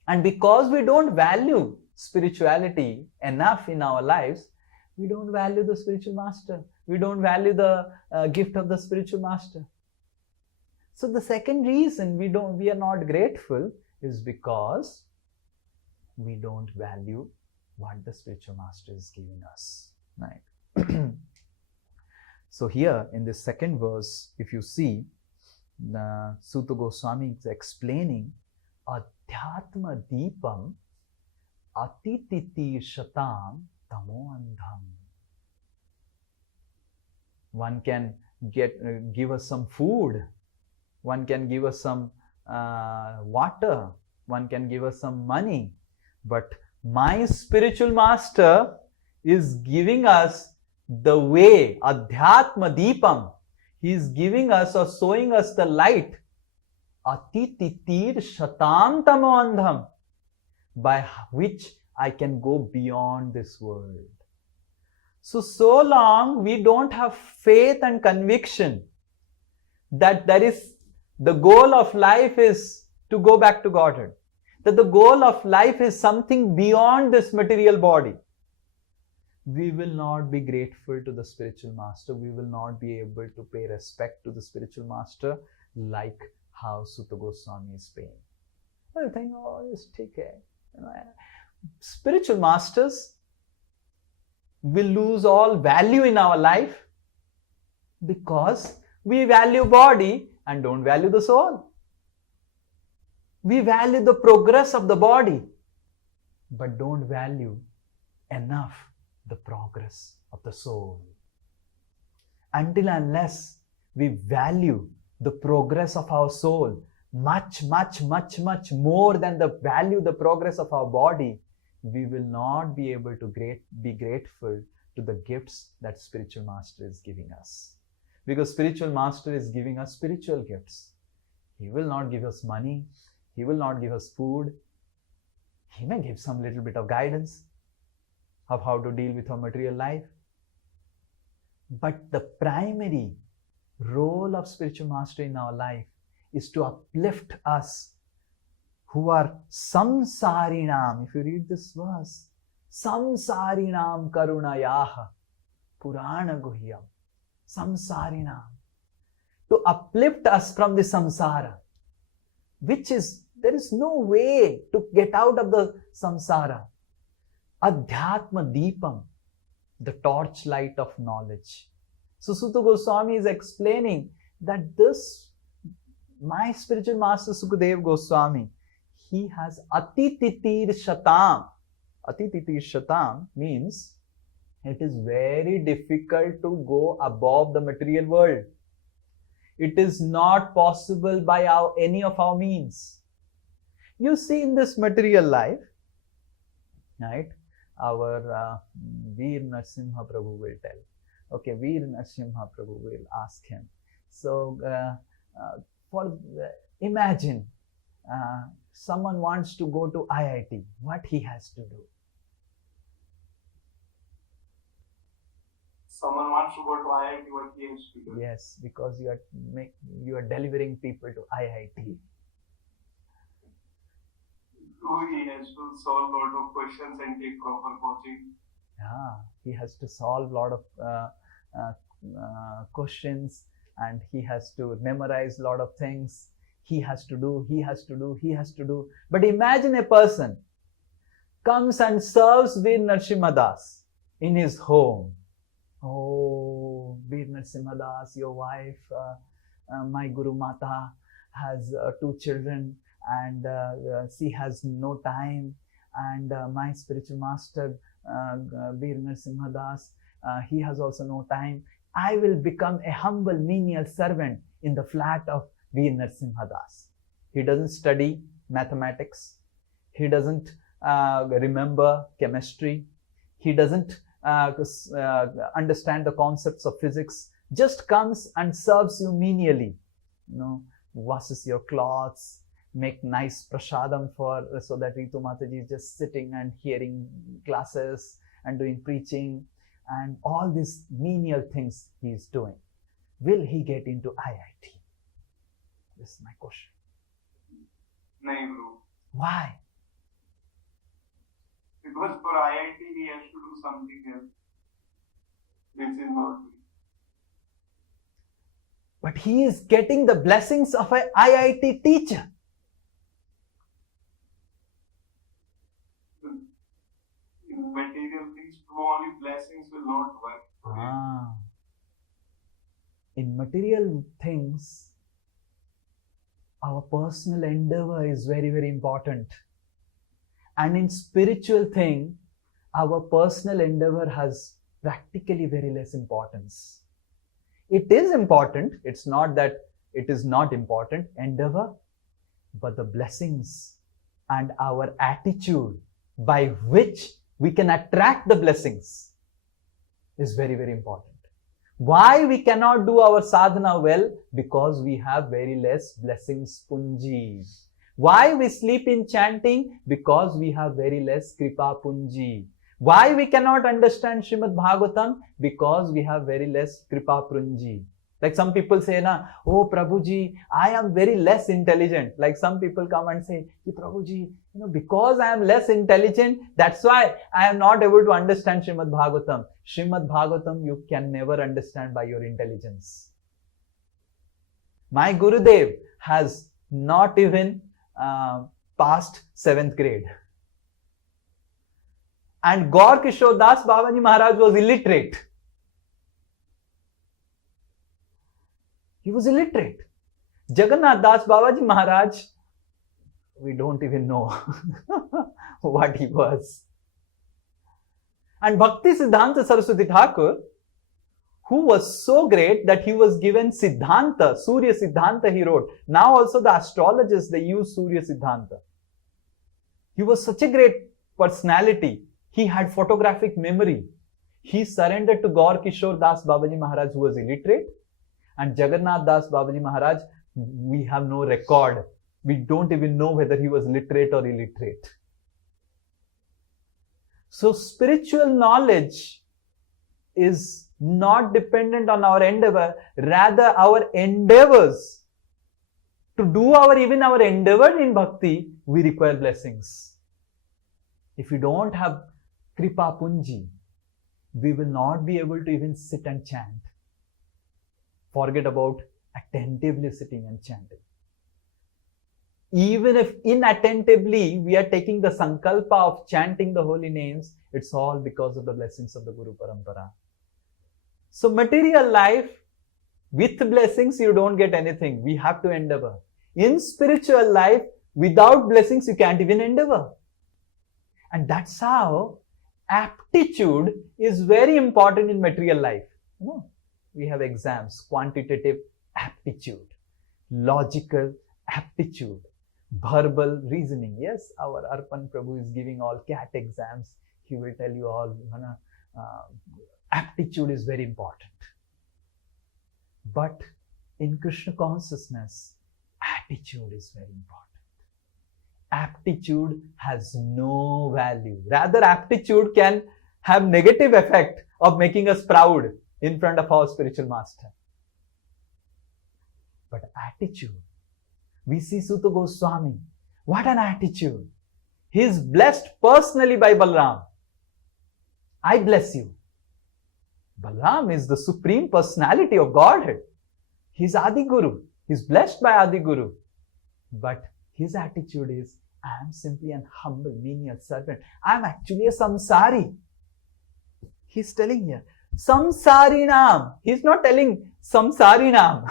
And because we don't value spirituality enough in our lives, we don't value the spiritual master. We don't value the gift of the spiritual master. So the second reason we are not grateful is because we don't value what the spiritual master is giving us, right? So here in this second verse, if you see, Suta Goswami is explaining Adhyatma Deepam Atititi Shatam Tamo Andham. One can give us some food, one can give us some water, one can give us some money. But my spiritual master is giving us the way, Adhyatma Deepam. He is giving us or showing us the light, Atititir Shatam Tamandham, by which I can go beyond this world. So long we don't have faith and conviction that there is the goal of life is to go back to Godhead, that the goal of life is something beyond this material body, we will not be grateful to the spiritual master. We will not be able to pay respect to the spiritual master like how Sutta Goswami is paying. I think, oh, just take care. Spiritual masters will lose all value in our life because we value body and don't value the soul. We value the progress of the body but don't value enough the progress of the soul. Until unless we value the progress of our soul much more than the progress of our body, we will not be able to be grateful to the gifts that spiritual master is giving us. Because spiritual master is giving us spiritual gifts. He will not give us money. He will not give us food. He may give some little bit of guidance of how to deal with our material life. But the primary role of spiritual master in our life is to uplift us who are samsarinam. If you read this verse, samsarinam karunayaha purana guhyam. Samsarinam. To uplift us from the samsara, which is, there is no way to get out of the samsara. Adhyatma Deepam, the torchlight of knowledge. So Sutta Goswami is explaining that this, my spiritual master Sukadev Goswami, he has Atititir Shatam. Atititir Shatam means it is very difficult to go above the material world. It is not possible by any of our means. You see in this material life, right? Our Veer Narasimha Prabhu will tell. Okay, Veer Narasimha Prabhu will ask him. So, imagine someone wants to go to IIT. What he has to do? Someone wants to go to IIT, what he has to do? Yes, because you are delivering people to IIT. He has to solve a lot of questions and take proper coaching. Yeah, he has to solve a lot of questions and he has to memorize a lot of things. He has to do. But imagine a person comes and serves Veer Narasimha Das in his home. Oh, Veer Narasimha Das, your wife, my Guru Mata has 2 children and she has no time, and my spiritual master Veer Narasimha Das, he has also no time. I will become a humble menial servant in the flat of Veer Narasimha Das. He doesn't study mathematics. He doesn't remember chemistry. He doesn't understand the concepts of physics. Just comes and serves you menially. Washes your clothes, make nice prasadam so that Ritu Mataji is just sitting and hearing classes and doing preaching and all these menial things he is doing. Will he get into IIT? This is my question. No, Guru. Why? Because for IIT he has to do something else, which is not doing. But he is getting the blessings of an IIT teacher. In material things, only blessings will not work. In material things, our personal endeavor is very, very important. And in spiritual thing, our personal endeavor has practically very less importance. It is important. It's not that it is not important. Endeavor. But the blessings and our attitude by which we can attract the blessings is very, very important. Why we cannot do our sadhana well? Because we have very less blessings punji. Why we sleep in chanting? Because we have very less kripa punji. Why we cannot understand Srimad Bhagavatam? Because we have very less kripa punji. Like some people say, na, oh Prabhuji, I am very less intelligent. Like some people come and say, Prabhuji, because I am less intelligent, that's why I am not able to understand Srimad Bhagavatam. Srimad Bhagavatam you can never understand by your intelligence. My Gurudev has not even passed 7th grade. And Gaur Kishore Das Babaji Maharaj was illiterate. He was illiterate. Jagannath Das Babaji Maharaj, we don't even know what he was. And Bhakti Siddhanta Saraswati Thakur, who was so great that he was given Siddhanta, Surya Siddhanta he wrote. Now also the astrologers, they use Surya Siddhanta. He was such a great personality. He had photographic memory. He surrendered to Gaur Kishore Das Babaji Maharaj, who was illiterate. And Jagannath Das Babaji Maharaj, we have no record. We don't even know whether he was literate or illiterate. So spiritual knowledge is not dependent on our endeavor. Rather, our endeavors to do even our endeavor in bhakti, we require blessings. If we don't have kripa punji, we will not be able to even sit and chant. Forget about attentively sitting and chanting. Even if inattentively we are taking the sankalpa of chanting the holy names, it's all because of the blessings of the Guru Parampara. So material life, with blessings you don't get anything. We have to endeavor. In spiritual life, without blessings you can't even endeavor. And that's how aptitude is very important in material life. We have exams, quantitative aptitude, logical aptitude, verbal reasoning. Yes, our Arpan Prabhu is giving all CAT exams. He will tell you all, aptitude is very important. But in Krishna consciousness, attitude is very important. Aptitude has no value. Rather, aptitude can have negative effect of making us proud in front of our spiritual master. But attitude, we see Suta Goswami. What an attitude. He is blessed personally by Balaram. I bless you. Balaram is the supreme personality of Godhead. He is Adi Guru. He is blessed by Adi Guru. But his attitude is, I am simply an humble, menial servant. I am actually a samsari. He is telling here, Samsarinam. He is not telling Samsarinam.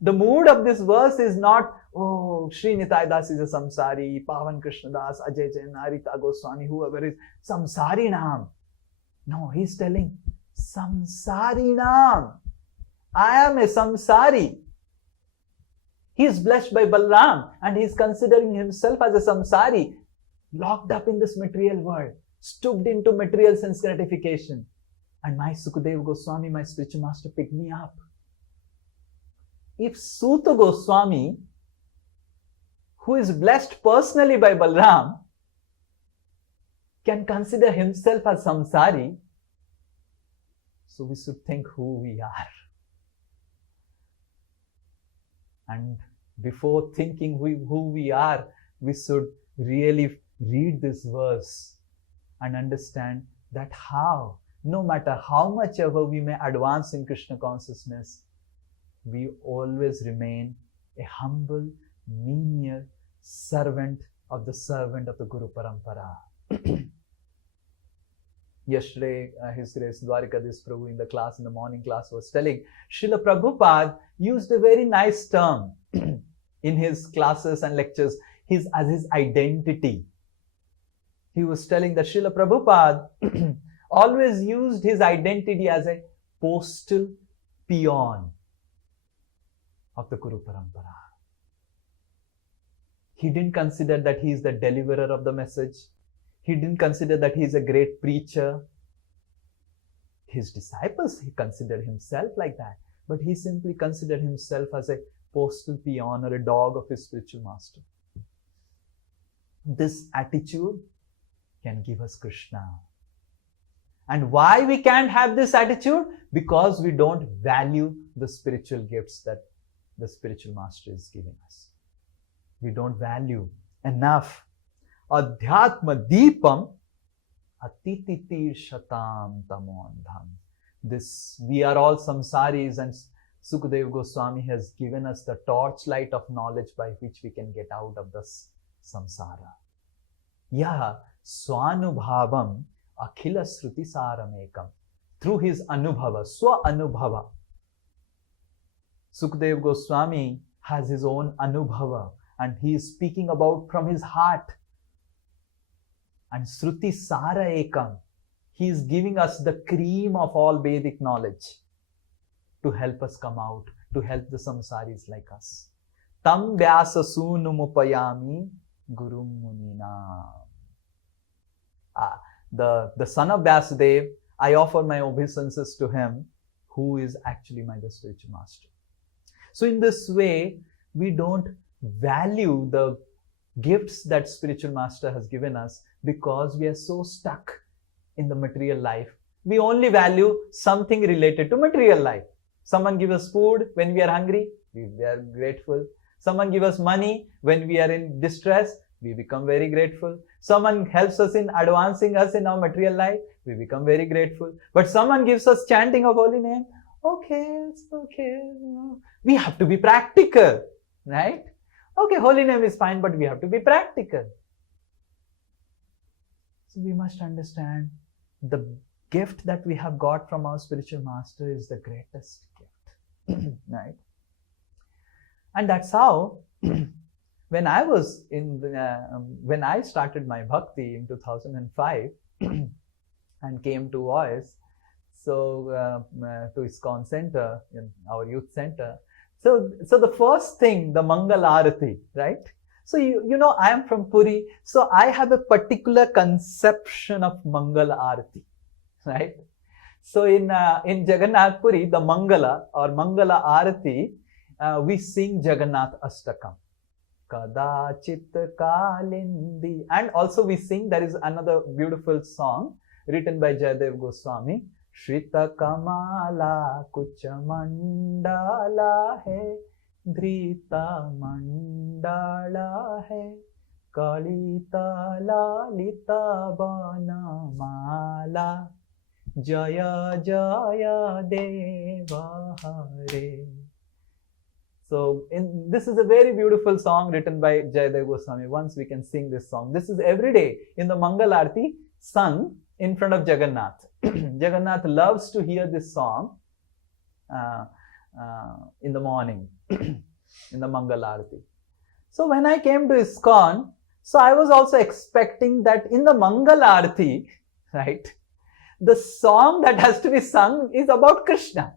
The mood of this verse is not, oh, Sri Nitai Das is a samsari, Pavan Krishna Das, Ajay Jain, Arita Goswami, whoever is Samsarinam. No, he is telling Samsarinam. I am a samsari. He is blessed by Balaram and he is considering himself as a samsari, locked up in this material world, stooped into material sense gratification. And my Sukadeva Goswami, my spiritual master, picked me up. If Suta Goswami, who is blessed personally by Balaram, can consider himself as samsari, so we should think who we are. And before thinking who we are, we should really read this verse and understand that how, no matter how much ever we may advance in Krishna consciousness, we always remain a humble, menial servant of the Guru Parampara. Yesterday, His Grace Dwarikadis Prabhu in the morning class was telling, Srila Prabhupada used a very nice term in his classes and lectures, as his identity. He was telling that Srila Prabhupada always used his identity as a postal peon of the Guru Parampara. He didn't consider that he is the deliverer of the message. He didn't consider that he is a great preacher. His disciples, he considered himself like that. But he simply considered himself as a postal peon or a dog of his spiritual master. This attitude can give us Krishna. And why we can't have this attitude? Because we don't value the spiritual gifts that the spiritual master is giving us. We don't value enough. Adhyatma deepam atititir shatam tamondham. This, we are all samsaris, and Sukadeva Goswami has given us the torchlight of knowledge by which we can get out of this samsara. Yaha swanubhavam akhila sruti saramekam. Through his anubhava, swa anubhava. Sukadeva Goswami has his own anubhava, and he is speaking about from his heart. And Sruti Sara Ekam, he is giving us the cream of all Vedic knowledge to help us come out, to help the samsaris like us. Tam Vyasa Sunumupayami Gurum Munina. The son of Vyasadeva, I offer my obeisances to him, who is actually my spiritual master. So in this way, we don't value the gifts that spiritual master has given us because we are so stuck in the material life. We only value something related to material life. Someone gives us food when we are hungry, we are grateful. Someone gives us money when we are in distress, we become very grateful. Someone helps us in advancing us in our material life, we become very grateful. But someone gives us chanting of holy name, okay, it's okay. We have to be practical, right? Okay, holy name is fine, but we have to be practical. So we must understand the gift that we have got from our spiritual master is the greatest gift, right? And that's how, when I was when I started my bhakti in 2005 and came to OIS, so to ISKCON center, our youth center. So the first thing, the Mangal Arati, right? So you know, I am from Puri, so I have a particular conception of Mangal Arati, right? So in Jagannath Puri, the Mangala or Mangala Arati, we sing Jagannath Ashtakam. Kadachit Kalindi. And also we sing, there is another beautiful song written by Jayadev Goswami. Shrita Kamala Kucha Mandala Hai, Dhrita Mandala Hai, Kalita Lalita Banamala, Jaya Jaya Deva Hare. So this is a very beautiful song written by Jayadev Goswami. Once we can sing this song. This is every day in the Mangal Arati sung in front of Jagannath. Jagannath loves to hear this song in the morning, in the Mangal Arati. So when I came to ISKCON, so I was also expecting that in the Mangal Arati, right, the song that has to be sung is about Krishna.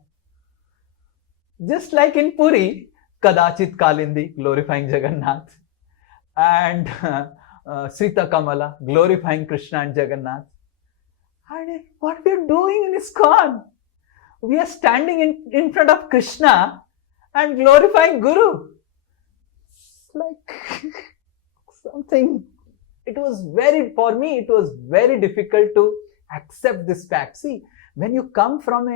Just like in Puri, Kadachit Kalindi, glorifying Jagannath, and Srita Kamala, glorifying Krishna and Jagannath. And what we are doing in ISKCON, we are standing in front of Krishna and glorifying Guru. It's like something, for me, it was very difficult to accept this fact. See, when you come from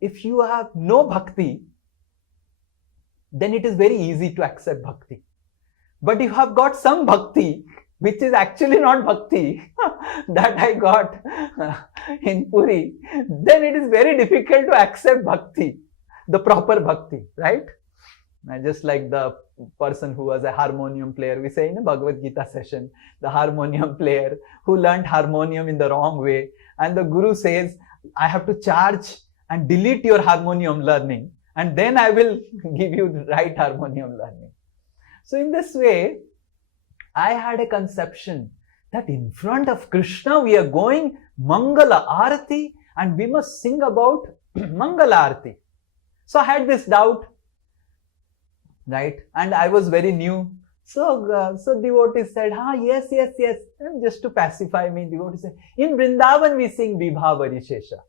if you have no bhakti, then it is very easy to accept bhakti. But you have got some bhakti, which is actually not bhakti, that I got in Puri, then it is very difficult to accept bhakti, the proper bhakti, right? And just like the person who was a harmonium player, we say in a Bhagavad Gita session, the harmonium player who learned harmonium in the wrong way, and the Guru says, I have to charge and delete your harmonium learning, and then I will give you the right harmonium learning. So in this way, I had a conception that in front of Krishna we are going Mangala Arati and we must sing about Mangala Arati. So I had this doubt, right? And I was very new. So devotees said, yes. And just to pacify me, devotees said, in Vrindavan we sing Vibhavari Shesha.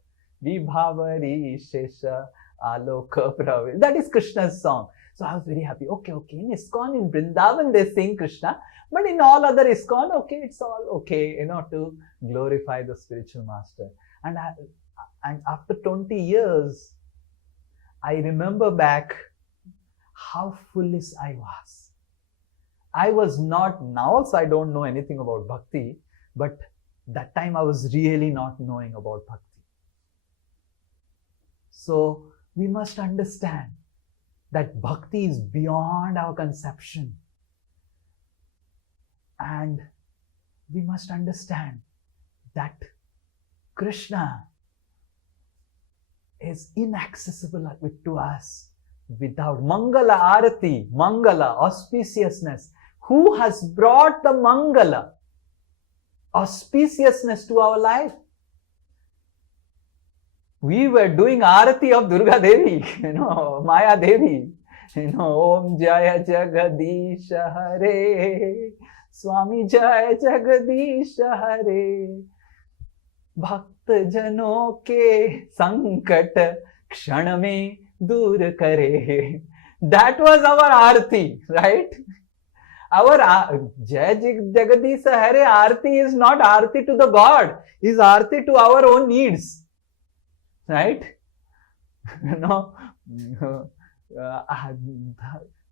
Vibhavari Shesha Aloka Pravil. That is Krishna's song. So I was very happy. Okay. In ISKCON, in Vrindavan, they sing Krishna. But in all other ISKCON, okay, it's all okay, to glorify the spiritual master. And after 20 years, I remember back how foolish I was. I was not, now also I don't know anything about bhakti, but that time I was really not knowing about bhakti. So we must understand that bhakti is beyond our conception. And we must understand that Krishna is inaccessible to us without Mangala Arati, Mangala, auspiciousness. Who has brought the Mangala, auspiciousness to our life? We were doing Arati of Durga Devi, Maya Devi. Om Jaya Jagadisha Hare, Swami Jaya Jagadisha Hare, Bhakt Jano ke Sankat Kshan mein dur kare. That was our Arati, right? Our Jaya Jagadisha Hare Arati is not Arati to the God, is Arati to our own needs, right?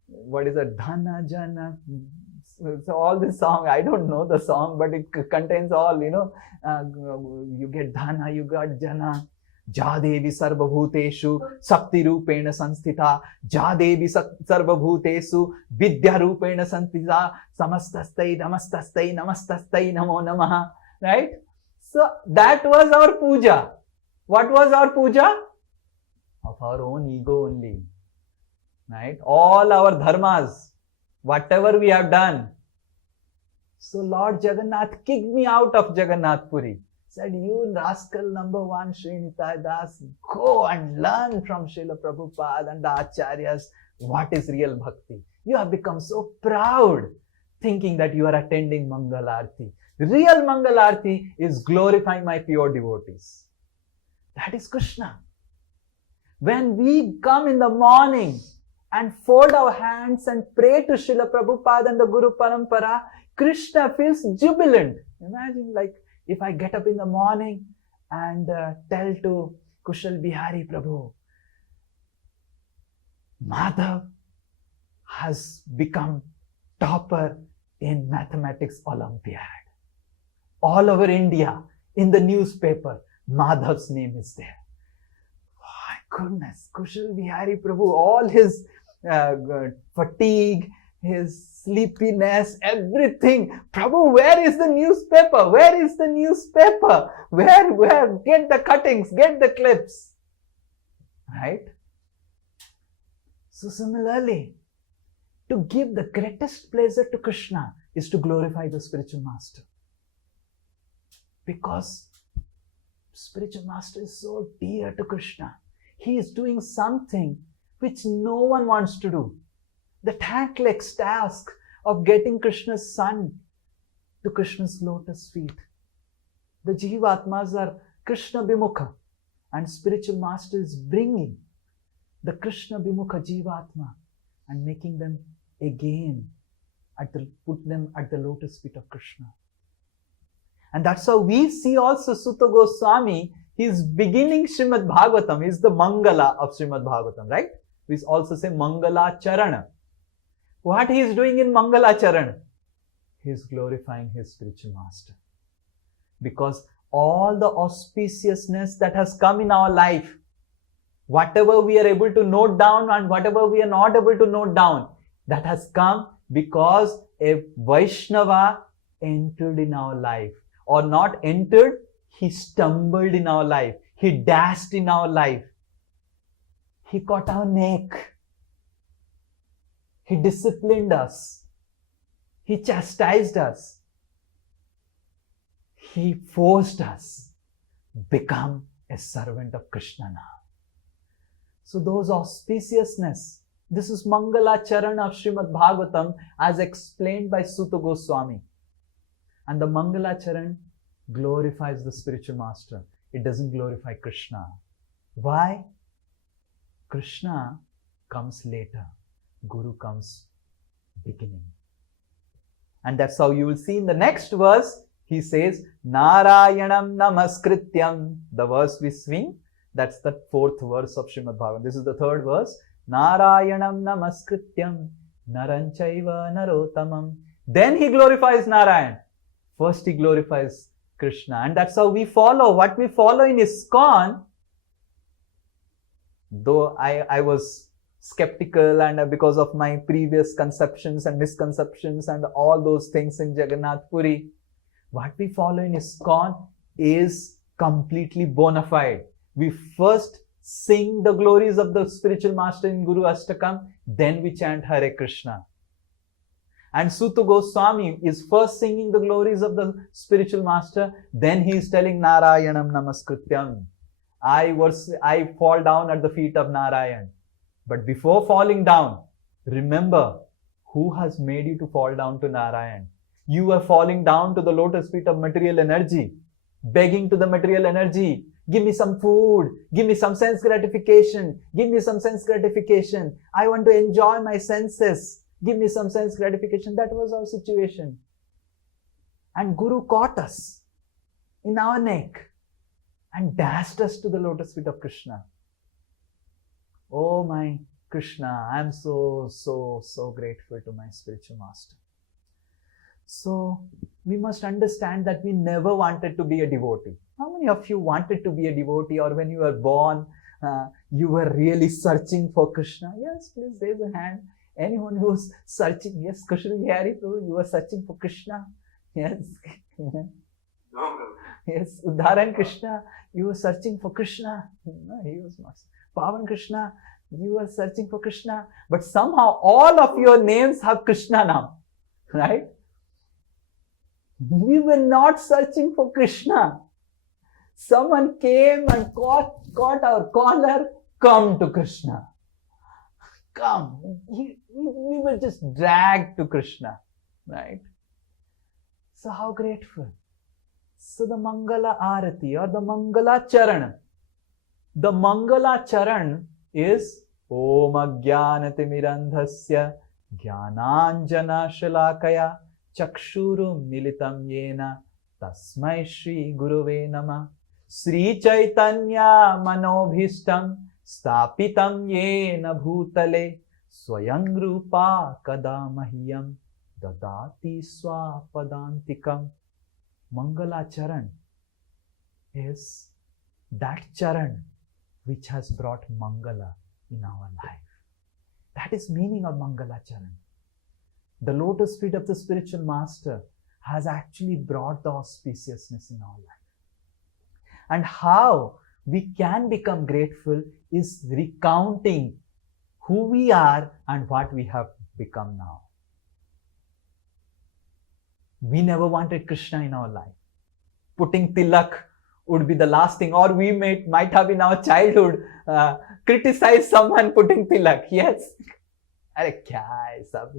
What is it? Dhana Jana. So all this song, I don't know the song, but it contains all, you get Dhana, you got Jana. Jadevi Sarvabhuteshu Sakti Rupena Sanstita, Jadevi Sarvabhutesu Vidya Rupena Sanstita, Samastastai, Namastastai, Namastastai, Namo Namaha. Right? So that was our puja. What was our puja? Of our own ego only. Right? All our dharmas, whatever we have done. So Lord Jagannath kicked me out of Jagannath Puri. Said, you rascal number one, Sri Nitai Das, go and learn from Srila Prabhupada and the Acharyas what is real bhakti. You have become so proud thinking that you are attending Mangalarti. Real Mangalarti is glorifying my pure devotees. That is Krishna. When we come in the morning and fold our hands and pray to Srila Prabhupada and the Guru Parampara, Krishna feels jubilant. Imagine if I get up in the morning and tell to Kushal Bihari Prabhu, Madhav has become topper in mathematics Olympiad. All over India, in the newspaper, Madhav's name is there. My goodness, Kushal Bihari Prabhu, all his fatigue, his sleepiness, everything. Prabhu, where is the newspaper? Where is the newspaper? Where? Get the cuttings, get the clips. Right? So similarly, to give the greatest pleasure to Krishna is to glorify the spiritual master. Because spiritual master is so dear to Krishna. He is doing something which no one wants to do. The thankless task of getting Krishna's son to Krishna's lotus feet. The Jivatmas are Krishna Bimukha, and spiritual master is bringing the Krishna Bimukha Jivatma and making them again, put them at the lotus feet of Krishna. And that's how we see also Sutta Goswami, he's beginning Srimad Bhagavatam, he's the Mangala of Srimad Bhagavatam, right? We also say Mangala Charana. What he is doing in Mangala Charan? He is glorifying his spiritual master. Because all the auspiciousness that has come in our life, whatever we are able to note down and whatever we are not able to note down, that has come because a Vaishnava entered in our life. Or not entered, he stumbled in our life. He dashed in our life. He caught our neck. He disciplined us. He chastised us. He forced us become a servant of Krishna now. So those auspiciousness, this is Mangala Charan of Srimad Bhagavatam as explained by Suta Goswami. And the Mangala Charan glorifies the spiritual master. It doesn't glorify Krishna. Why? Krishna comes later. Guru comes beginning. And that's how you will see in the next verse, he says, Narayanam Namaskrityam. The verse we swing, that's the fourth verse of Srimad Bhagavatam. This is the third verse. Narayanam Namaskrityam Naranchaiva Narotamam. Then he glorifies Narayan. First he glorifies Krishna. And that's how we follow. What we follow in ISKCON, though I was skeptical and because of my previous conceptions and misconceptions and all those things in Jagannath Puri, what we follow in ISKCON is completely bona fide. We first sing the glories of the spiritual master in Guru Ashtakam, then we chant Hare Krishna. And Suta Goswami is first singing the glories of the spiritual master, then he is telling Narayanam Namaskrityam. I fall down at the feet of Narayan. But before falling down, remember who has made you to fall down to Narayan. You are falling down to the lotus feet of material energy, begging to the material energy, give me some food, give me some sense gratification, give me some sense gratification. I want to enjoy my senses, give me some sense gratification. That was our situation. And Guru caught us in our neck and dashed us to the lotus feet of Krishna. Oh my Krishna, I am so grateful to my spiritual master. So we must understand that we never wanted to be a devotee. How many of you wanted to be a devotee, or when you were born, you were really searching for Krishna? Yes, please raise a hand. Anyone who was searching? Yes, Krishna Bihari Prabhu, you were searching for Krishna. Yes. Yes, Udharan Krishna, you were searching for Krishna. No, he was not. Pavan Krishna, you were searching for Krishna. But somehow all of your names have Krishna now. Right? We were not searching for Krishna. Someone came and caught our collar. Come to Krishna. Come. We were just dragged to Krishna. Right? So how grateful. So the Mangala Arati or the Mangala Charan. The Mangala Charan is Om Ajnanatimirandhasya Jnananjana Shalakaya Chakshuru Militam Yena Tasmai Shri Guruve Nama Sri Chaitanya Manobhishtam Stapitam Yena Bhutale Swayang Rupa Kadamahyam Dadati Swapadantikam. Mangala Charan is that Charan which has brought Mangala in our life. That is meaning of Mangala Charan. The lotus feet of the spiritual master has actually brought the auspiciousness in our life. And how we can become grateful is recounting who we are and what we have become now. We never wanted Krishna in our life. Putting tilak would be the last thing, or we might have in our childhood criticized someone putting tilak. Yes. Arey kya hai sab,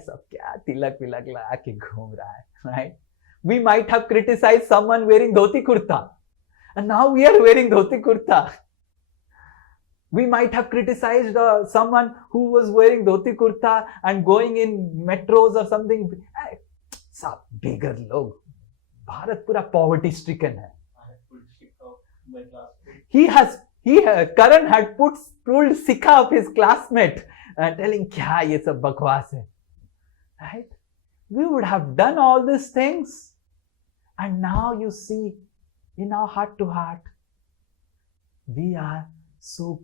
sab kya tilak vilak laga ke ghum raha hai, right? We might have criticized someone wearing dhoti kurta, and now we are wearing dhoti kurta. We might have criticized someone who was wearing dhoti kurta and going in metros or something. सब बेगर लोग, भारत पूरा poverty stricken है. Karan had pulled Sikha of his classmate telling kya ye sab bakwas hai. Right? We would have done all these things, and now you see, in our heart to heart, we are so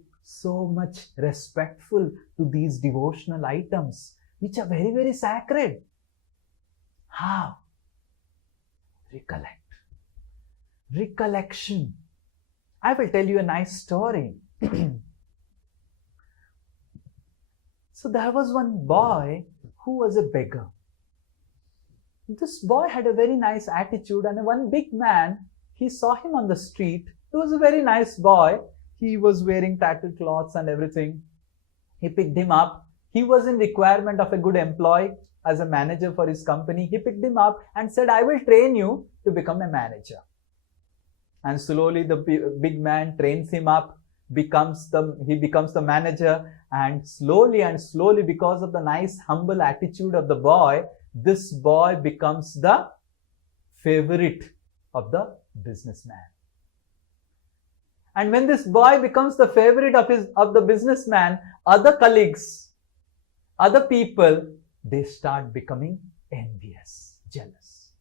much respectful to these devotional items which are very, very sacred. How? Recollect. Recollection. I will tell you a nice story. So there was one boy who was a beggar. This boy had a very nice attitude, and one big man, he saw him on the street. He was a very nice boy. He was wearing tattered clothes and everything. He picked him up. He was in requirement of a good employee as a manager for his company. He picked him up and said, I will train you to become a manager. And slowly the big man trains him up, he becomes the manager, and slowly, because of the nice humble attitude of the boy, this boy becomes the favorite of the businessman. And when this boy becomes the favorite of the businessman, other colleagues, other people, they start becoming envious, jealous.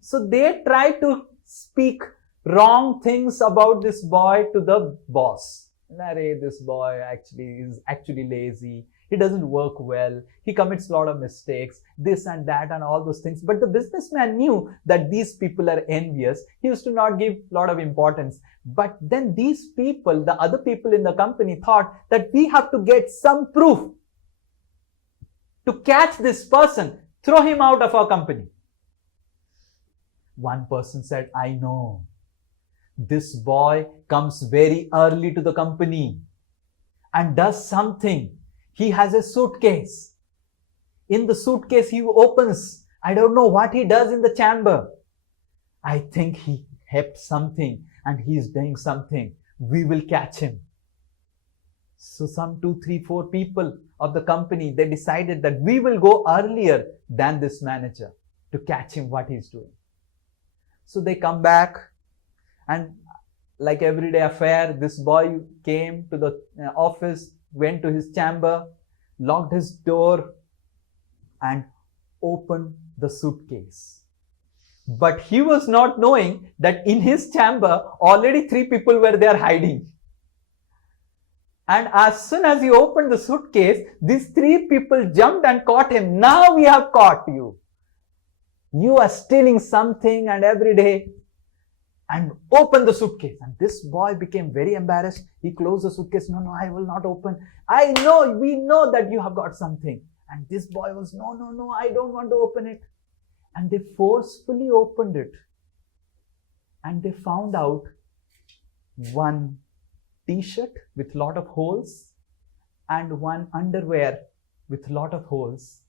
So they try to speak wrong things about this boy to the boss. This boy is actually lazy. He doesn't work well. He commits a lot of mistakes, this and that and all those things. But the businessman knew that these people are envious. He used to not give a lot of importance. But then these people, the other people in the company, thought that we have to get some proof to catch this person, throw him out of our company. One person said, I know. This boy comes very early to the company and does something. He has a suitcase. In the suitcase he opens. I don't know what he does in the chamber. I think he helped something and he is doing something. We will catch him. So some 2, 3, 4 people of the company, they decided that we will go earlier than this manager to catch him what he's doing. So they come back. And like everyday affair, this boy came to the office, went to his chamber, locked his door and opened the suitcase. But he was not knowing that in his chamber, already 3 people were there hiding. And as soon as he opened the suitcase, these 3 people jumped and caught him. Now we have caught you. You are stealing something and every day. And open the suitcase. And this boy became very embarrassed. He closed the suitcase. No, I will not open. We know that you have got something. And this boy was, no, I don't want to open it. And they forcefully opened it. And they found out one t-shirt with lot of holes and one underwear with lot of holes.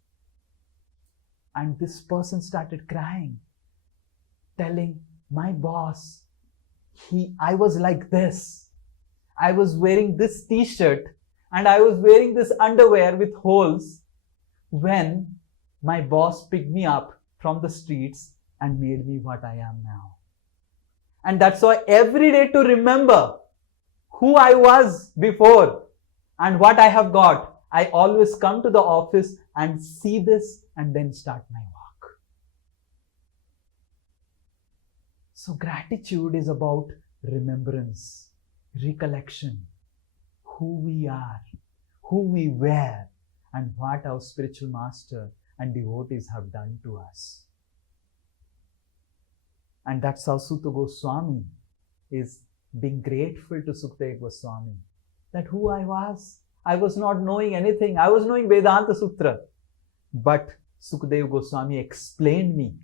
And this person started crying, telling, my boss, I was like this. I was wearing this t-shirt and I was wearing this underwear with holes when my boss picked me up from the streets and made me what I am now. And that's why every day to remember who I was before and what I have got, I always come to the office and see this and then start my work. So gratitude is about remembrance, recollection, who we are, who we were, and what our spiritual master and devotees have done to us. And that's how Sutta Goswami is being grateful to Sukadeva Goswami. That who I was not knowing anything. I was knowing Vedanta Sutra. But Sukadeva Goswami explained me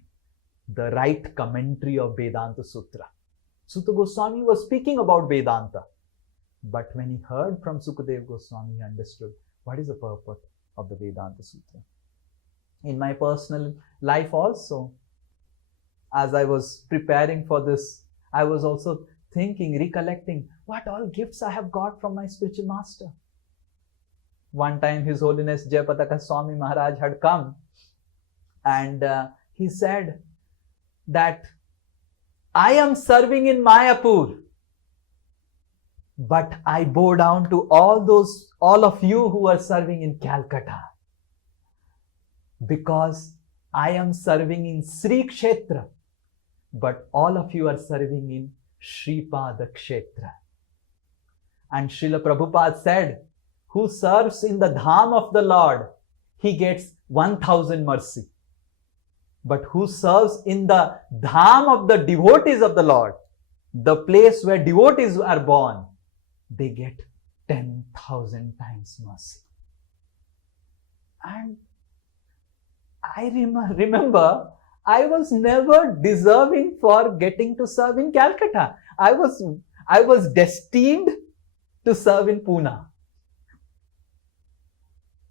the right commentary of Vedanta Sutra. Sutta Goswami was speaking about Vedanta. But when he heard from Sukadeva Goswami, he understood what is the purport of the Vedanta Sutra. In my personal life also, as I was preparing for this, I was also thinking, recollecting what all gifts I have got from my spiritual master. One time His Holiness Jayapataka Swami Maharaj had come and he said that I am serving in Mayapur, but I bow down to all of you who are serving in Calcutta, because I am serving in Sri Kshetra, but all of you are serving in Sripada Kshetra. And Srila Prabhupada said, who serves in the Dham of the Lord, he gets 1000 mercy. But who serves in the Dham of the devotees of the Lord, the place where devotees are born, they get 10,000 times mercy. And I remember I was never deserving for getting to serve in Calcutta. I was destined to serve in Pune.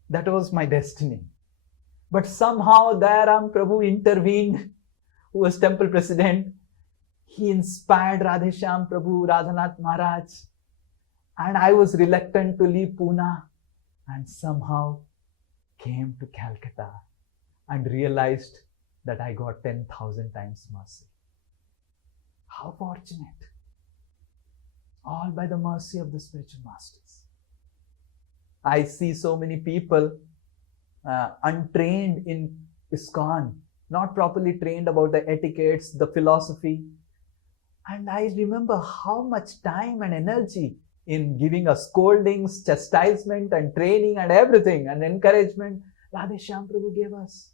That was my destiny. But somehow Dayaram Prabhu intervened, who was temple president. He inspired Radheshyam Prabhu, Radhanath Maharaj. And I was reluctant to leave Pune and somehow came to Calcutta and realized that I got 10,000 times mercy. How fortunate. All by the mercy of the spiritual masters. I see so many people untrained in ISKCON, not properly trained about the etiquettes, the philosophy. And I remember how much time and energy in giving us scoldings, chastisement and training and everything and encouragement Radheshyam Prabhu gave us.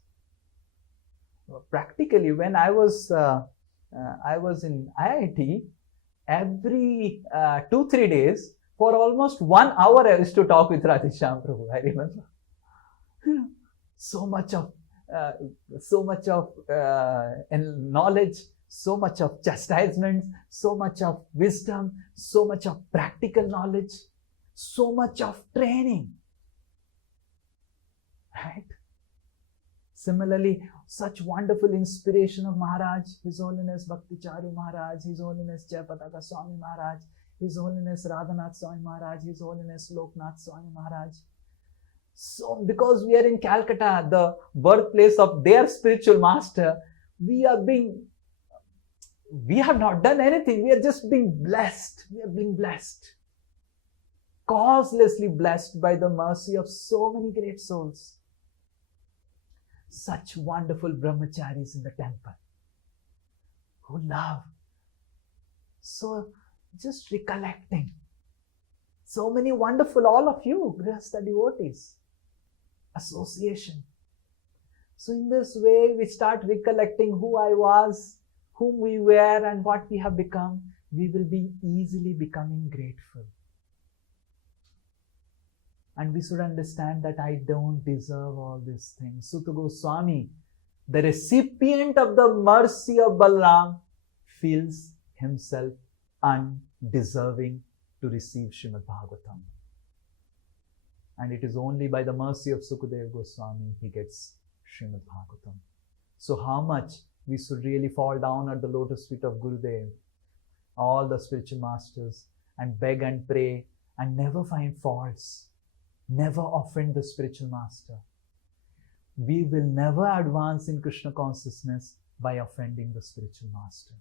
Practically, when I was in IIT, every 2-3 days, for almost 1 hour I used to talk with Radheshyam Prabhu, I remember. So much of knowledge, so much of chastisements, so much of wisdom, so much of practical knowledge, so much of training. Right? Similarly, such wonderful inspiration of Maharaj, His Holiness Bhakti Charu Maharaj, His Holiness Jayapataka Swami Maharaj, His Holiness Radhanath Swami Maharaj, His Holiness Loknath Swami Maharaj. So, because we are in Calcutta, the birthplace of their spiritual master, we have not done anything. We are just being blessed. We are being blessed. Causelessly blessed by the mercy of so many great souls. Such wonderful brahmacharis in the temple who love. So, just recollecting. So many wonderful, all of you, Grihastha devotees. Association. So in this way, we start recollecting who I was, whom we were and what we have become. We will be easily becoming grateful. And we should understand that I don't deserve all these things. Suta Goswami, the recipient of the mercy of Balaram, feels himself undeserving to receive Srimad Bhagavatam. And it is only by the mercy of Sukadeva Goswami he gets Srimad Bhagavatam. So how much we should really fall down at the lotus feet of Gurudev, all the spiritual masters, and beg and pray and never find faults, never offend the spiritual master. We will never advance in Krishna consciousness by offending the spiritual master.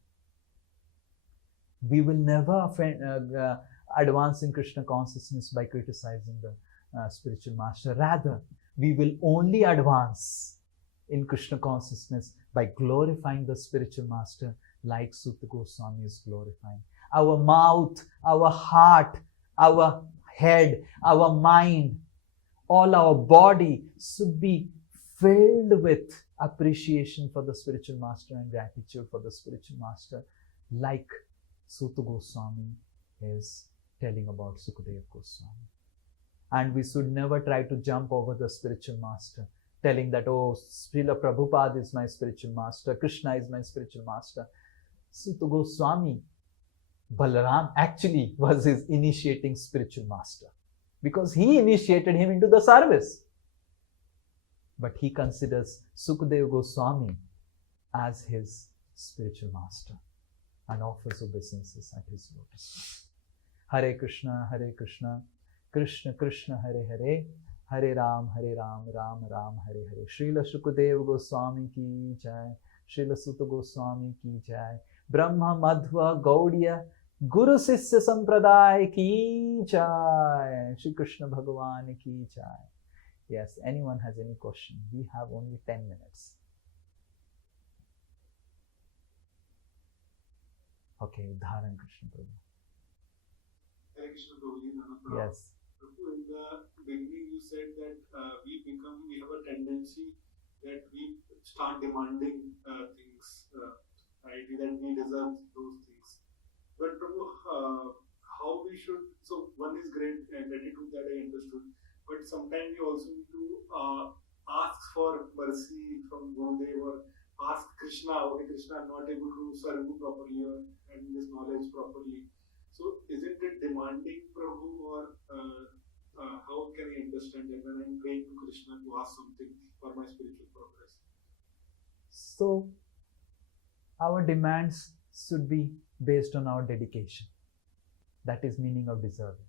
We will never advance in Krishna consciousness by criticizing the spiritual master. Rather, we will only advance in Krishna consciousness by glorifying the spiritual master like Suta Goswami is glorifying. Our mouth, our heart, our head, our mind, all our body should be filled with appreciation for the spiritual master and gratitude for the spiritual master, like Suta Goswami is telling about Sukadeva Goswami. And we should never try to jump over the spiritual master, telling that, oh, Srila Prabhupada is my spiritual master, Krishna is my spiritual master. Suta Goswami, Balaram actually was his initiating spiritual master, because he initiated him into the service. But he considers Sukadeva Goswami as his spiritual master and offers obeisances at his lotus. Hare Krishna, Krishna Krishna, Hare Hare, Hare Ram, Ram Ram, Hare Hare. Srila Shukadeva Goswami ki jai, Srila Suta Goswami ki jai, Brahma Madhva Gaudiya Guru Sisya Sampradaya ki jai, Shri Krishna Bhagavan ki jai. Yes, anyone has any question? We have only 10 minutes. Okay, Dharan Krishna Prabhu. Hare Krishna Prabhu. Yes. Prabhu, in the beginning you said that we have a tendency that we start demanding things, right? That we deserve those things. But Prabhu, how we should, so one is great gratitude that I understood, but sometimes you also need to ask for mercy from Gurudev, or ask Krishna, okay Krishna, I'm not able to serve you properly or having this knowledge properly. So isn't it demanding Prabhu, or how can I understand that when I'm praying to Krishna to ask something for my spiritual progress? So our demands should be based on our dedication. That is meaning of deserving.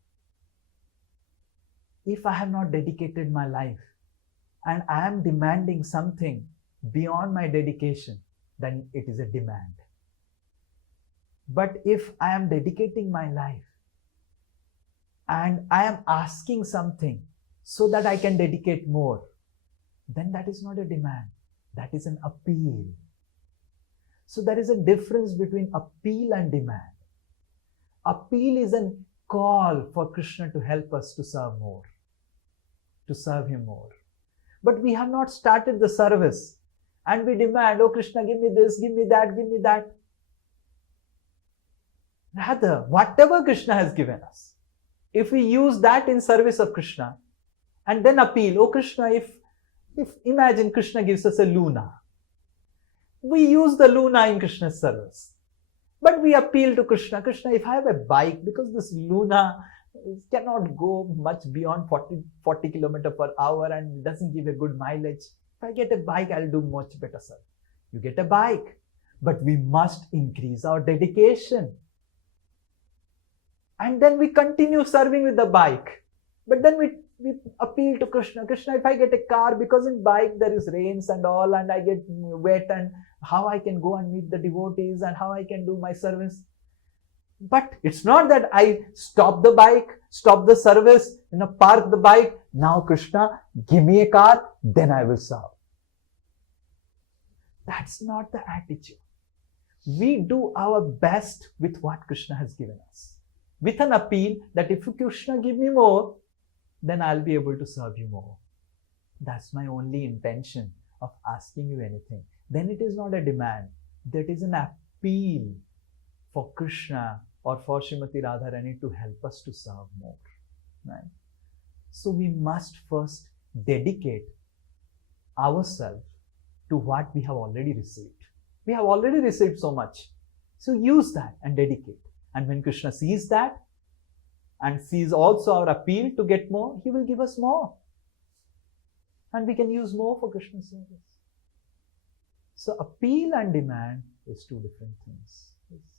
If I have not dedicated my life and I am demanding something beyond my dedication, then it is a demand. But if I am dedicating my life and I am asking something so that I can dedicate more, then that is not a demand. That is an appeal. So there is a difference between appeal and demand. Appeal is a call for Krishna to help us to serve more, to serve him more. But we have not started the service and we demand, oh Krishna, give me this, give me that, give me that. Rather, whatever Krishna has given us, if we use that in service of Krishna and then appeal, oh Krishna, if imagine Krishna gives us a Luna, we use the Luna in Krishna's service. But we appeal to Krishna, Krishna, if I have a bike, because this Luna cannot go much beyond 40 km per hour and doesn't give a good mileage. If I get a bike, I'll do much better, sir. You get a bike, but we must increase our dedication. And then we continue serving with the bike. But then we appeal to Krishna. Krishna, if I get a car, because in bike there is rains and all, and I get wet, and how I can go and meet the devotees and how I can do my service. But it's not that I stop the bike, stop the service, park the bike. Now Krishna, give me a car, then I will serve. That's not the attitude. We do our best with what Krishna has given us, with an appeal that if Krishna give me more, then I'll be able to serve you more. That's my only intention of asking you anything. Then it is not a demand. That is an appeal for Krishna or for Srimati Radharani to help us to serve more. Right? So we must first dedicate ourselves to what we have already received. We have already received so much. So use that and dedicate. And when Krishna sees that and sees also our appeal to get more, he will give us more. And we can use more for Krishna's service. So appeal and demand is two different things.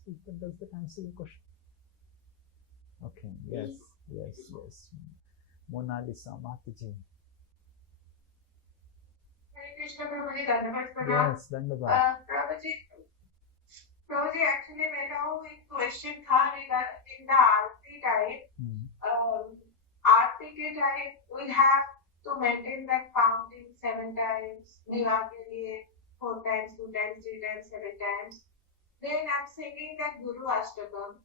Does that answer your question? Okay, yes. Mona Lisa Mataji. Hare Krishna Prabhuji, Dhanavad Pranam. Yes, Dhanavad. Prabhuji, actually मेरा वो एक question था regarding the Aarti time. आरती के time we have to maintain that counting 7 times. निवा के लिए 4 times, 2 times, 3 times, 7 times. Then I'm singing that Guru Ashtakam.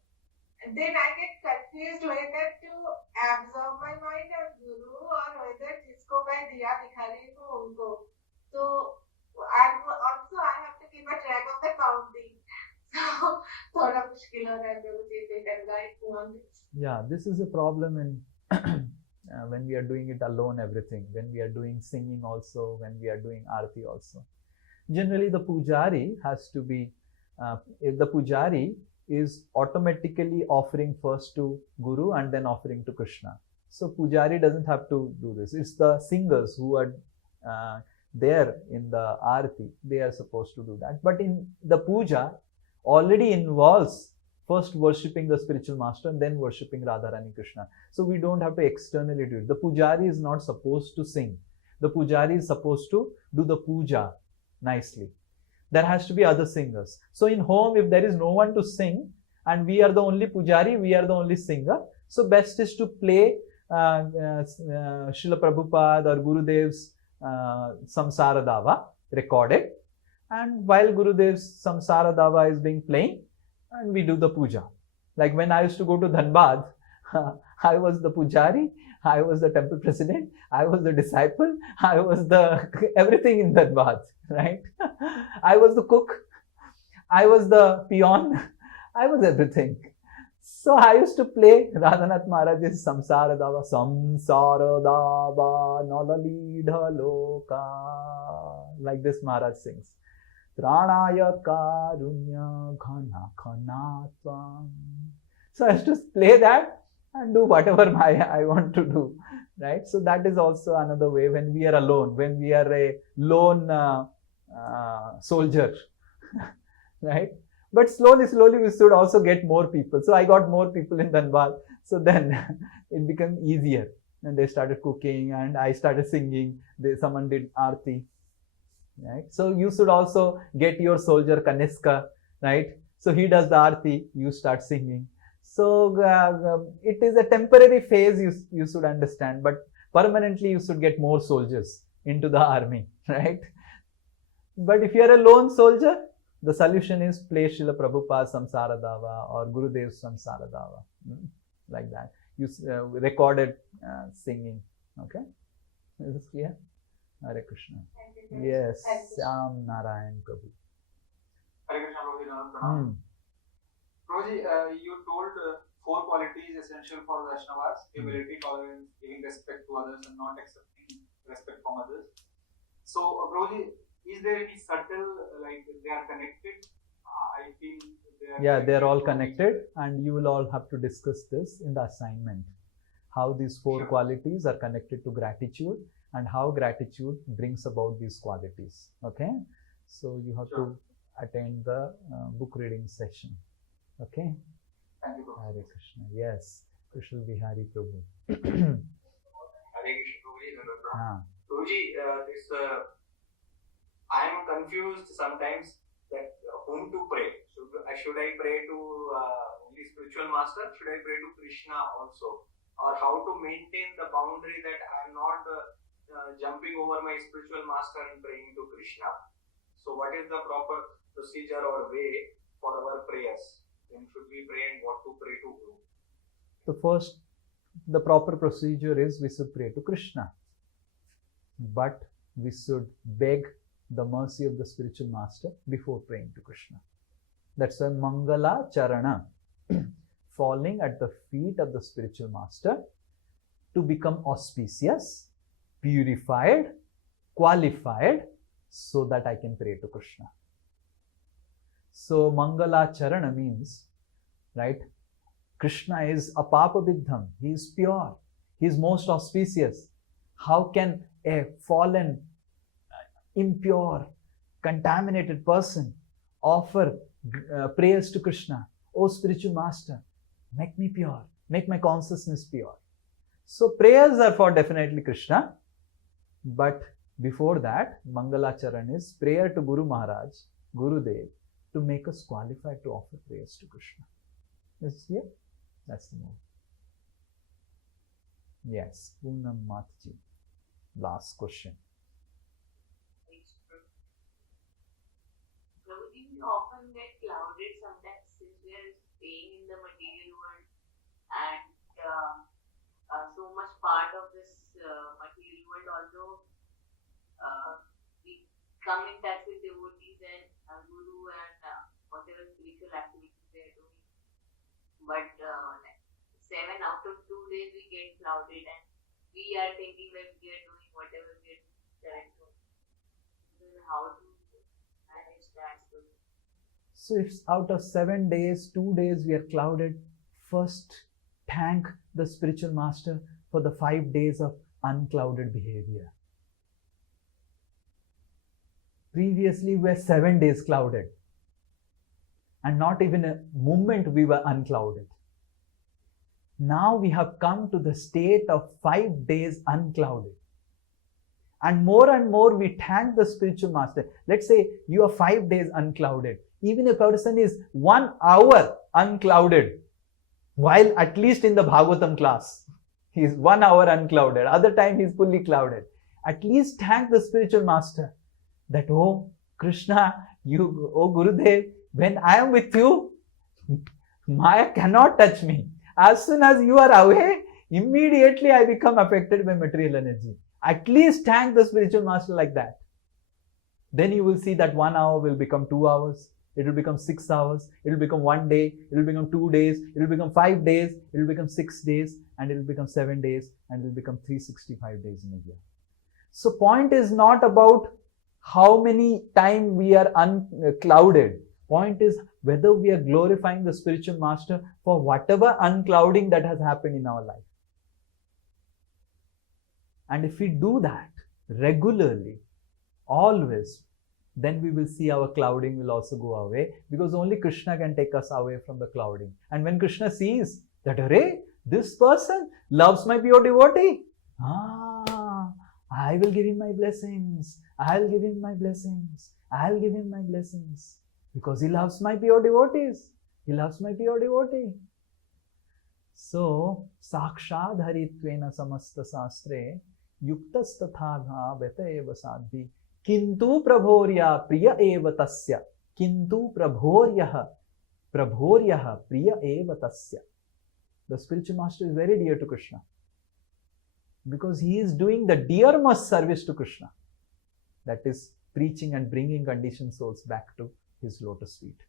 And then I get confused whether to absorb my mind on Guru or whether जिसको मैं दिया दिखा रही हूँ उनको. So and also I have to keep a track of the counting. So थोड़ा मुश्किल हो रहा है मुझे ये करना है. Yeah, this is a problem in when we are doing it alone, everything. When we are doing singing also, when we are doing arati also. Generally, the pujari has to be, if the pujari is automatically offering first to Guru and then offering to Krishna. So pujari doesn't have to do this. It's the singers who are there in the arati. They are supposed to do that. But in the puja, already involves first worshipping the spiritual master and then worshipping Radharani Krishna. So we don't have to externally do it. The pujari is not supposed to sing. The pujari is supposed to do the puja nicely. There has to be other singers. So in home, if there is no one to sing and we are the only pujari, we are the only singer, so best is to play Srila Prabhupada or Gurudev's Samsara Dava recorded, and while Gurudev's Samsara Dava is being playing, and we do the puja. Like when I used to go to Dhanbad, I was the pujari, I was the temple president, I was the disciple, I was the everything in Dhanbad, right? I was the cook, I was the peon, I was everything. So I used to play Radhanath Maharaj's Samsara Dava, Samsara Dava Nalalidha Loka. Like this Maharaj sings. Pranaya Karunya Ghana Khanatvam. So I have to play that and do whatever I want to do, right? So that is also another way when we are alone, when we are a lone soldier, right? But slowly we should also get more people. So I got more people in Dhanbad. So then it became easier. And they started cooking and I started singing. Someone did Aarti, right? So you should also get your soldier Kaniska, right? So he does the Aarti, you start singing. So it is a temporary phase, you should understand, but permanently you should get more soldiers into the army, right? But if you are a lone soldier, the solution is play Srila Prabhupada Samsara Dava or Gurudev Samsara Dava, like that. You recorded singing, okay? Is this clear? Hare Krishna. Yes, Sam Narayan Prabhu. Hare Krishna, Prabhuji. Prabhuji, you told 4 qualities essential for Vaishnavas: humility, tolerance, giving respect to others, and not accepting respect from others. So, Prabhuji, is there any subtle, like they are connected? I feel they are all connected, and you will all have to discuss this in the assignment. How these 4 qualities are connected to gratitude and how gratitude brings about these qualities. Okay, so you have to attend the book reading session. Okay. Thank you, Hare Krishna. Yes, Krishna Bihari Prabhu. Hare Krishna, Prabhuji. Prabhuji, I am confused sometimes that whom to pray. Should I pray to only spiritual master? Should I pray to Krishna also? Or how to maintain the boundary that I am not jumping over my spiritual master and praying to Krishna? So what is the proper procedure or way for our prayers? When should we pray and what to pray to Guru? The proper procedure is we should pray to Krishna. But we should beg the mercy of the spiritual master before praying to Krishna. That's why Mangala Charana, falling at the feet of the spiritual master to become auspicious, purified, qualified, so that I can pray to Krishna. So Mangala Charana means, right, Krishna is apapabidham, he is pure, he is most auspicious. How can a fallen, impure, contaminated person offer prayers to Krishna? Oh spiritual master, make me pure, make my consciousness pure. So prayers are for definitely Krishna, but before that, Mangalacharan is prayer to Guru Maharaj, Gurudev, to make us qualified to offer prayers to Krishna. Is it clear? That's the move. Yes, Poonam Matji. Last question. Prabhuji, we often get clouded sometimes since we are staying in the material world and so much part of this material world, although we come in touch with devotees and Guru and whatever spiritual activities they are doing. But 7 out of 2 days we get clouded and we are thinking that we are doing whatever we are trying to. Then how to manage that? So if out of 7 days, 2 days we are clouded, first thank the spiritual master for the 5 days of unclouded behavior. Previously we were 7 days clouded and not even a moment we were unclouded. Now we have come to the state of 5 days unclouded. And more we thank the spiritual master. Let's say you are 5 days unclouded. Even if a person is 1 hour unclouded, while at least in the Bhagavatam class, he is 1 hour unclouded. Other time he is fully clouded. At least thank the spiritual master that, oh Krishna, you, oh Gurudev, when I am with you, Maya cannot touch me. As soon as you are away, immediately I become affected by material energy. At least thank the spiritual master like that. Then you will see that 1 hour will become 2 hours. It will become 6 hours. It will become 1 day. It will become 2 days. It will become 5 days. It will become 6 days. And it will become 7 days. And it will become 365 days in a year. So point is not about how many time we are unclouded. Point is whether we are glorifying the spiritual master for whatever unclouding that has happened in our life. And if we do that regularly, always, then we will see our clouding will also go away, because only Krishna can take us away from the clouding. And when Krishna sees that, array, this person loves my pure devotee, I will give him my blessings. I'll give him my blessings. I'll give him my blessings. Because he loves my pure devotees. He loves my pure devotee. So, Sakshad Haritvena Samasta Sastre Yuktas Tatha Beta Eva Sadhi Kintu Prabhorya Priya Eva Tasya Kintu Prabhoryaha Priya Eva Tasya. The spiritual master is very dear to Krishna, because he is doing the dearest service to Krishna, that is preaching and bringing conditioned souls back to his lotus feet.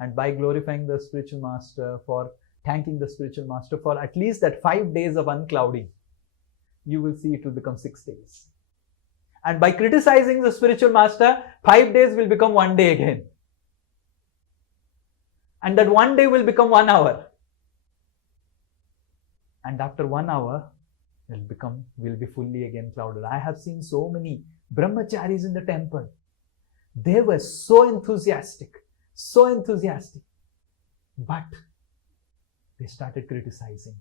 And by glorifying the spiritual master, for thanking the spiritual master for at least that 5 days of unclouding, you will see it will become 6 days. And by criticizing the spiritual master, 5 days will become 1 day again. And that 1 day will become 1 hour. And after 1 hour, will be fully again clouded. I have seen so many brahmacharis in the temple. They were so enthusiastic, but they started criticizing.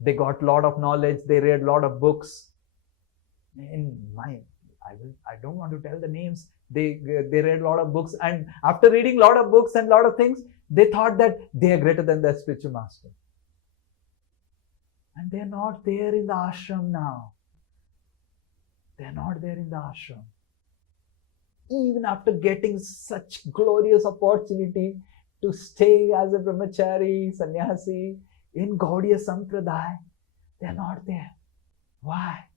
They got a lot of knowledge, they read a lot of books. I don't want to tell the names. They read a lot of books, and after reading a lot of books and a lot of things, they thought that they are greater than their spiritual master. And they are not there in the ashram now. They are not there in the ashram. Even after getting such glorious opportunity to stay as a brahmachari, sannyasi in Gaudiya Sampradaya, they are not there. Why?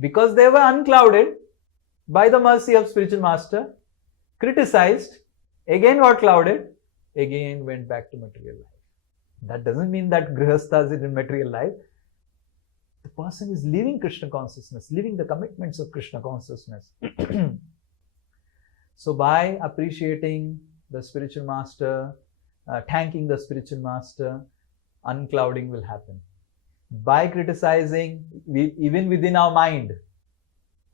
Because they were unclouded by the mercy of spiritual master, criticized, again got clouded, again went back to material life. That doesn't mean that grihasthas is in material life. The person is living Krishna consciousness, living the commitments of Krishna consciousness. So by appreciating the spiritual master, thanking the spiritual master, unclouding will happen. By criticizing, even within our mind,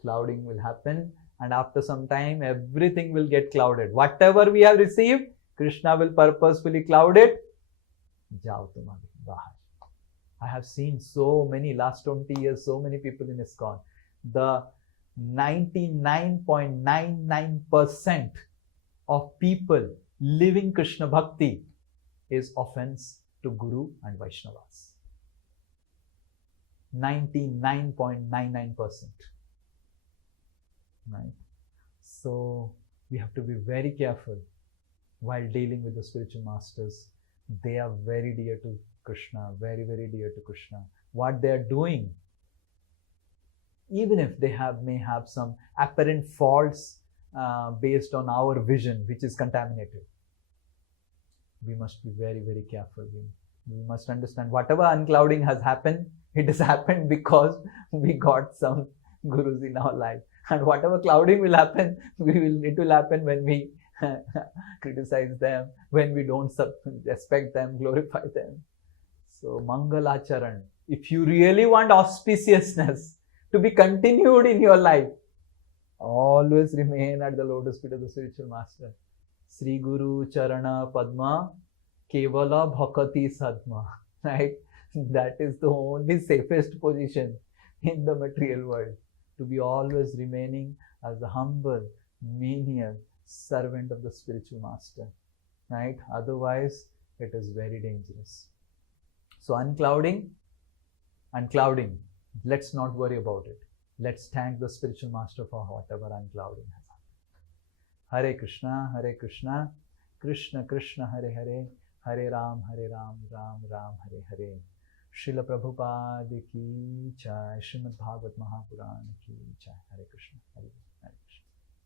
clouding will happen, and after some time everything will get clouded. Whatever we have received, Krishna will purposefully cloud it. Jao tum abhi bahar. I have seen so many, last 20 years, so many people in ISKCON. The 99.99% of people living Krishna Bhakti is offense to Guru and Vaishnavas. 99.99%. Right? So we have to be very careful while dealing with the spiritual masters. They are very dear to Krishna, very, very dear to Krishna. What they are doing, even if they may have some apparent faults based on our vision, which is contaminated, we must be very, very careful. We must understand whatever unclouding has happened, it has happened because we got some gurus in our life. And whatever clouding will happen, it will happen when we criticize them, when we don't respect them, glorify them. So, Mangalacharan, if you really want auspiciousness to be continued in your life, always remain at the lotus feet of the spiritual master. Sri Guru Charana Padma Kevala Bhakati Sadma. Right? That is the only safest position in the material world. To be always remaining as a humble, menial servant of the spiritual master. Right? Otherwise, it is very dangerous. So unclouding, let's not worry about it. Let's thank the spiritual master for whatever unclouding has happened. Hare Krishna, Krishna Krishna, Hare Hare, Hare Ram, Ram Ram, Hare Hare. Srila Prabhupada ki jai, Srimad Bhagavatam Mahapuran ki jai. Hare Krishna, Hare Hare.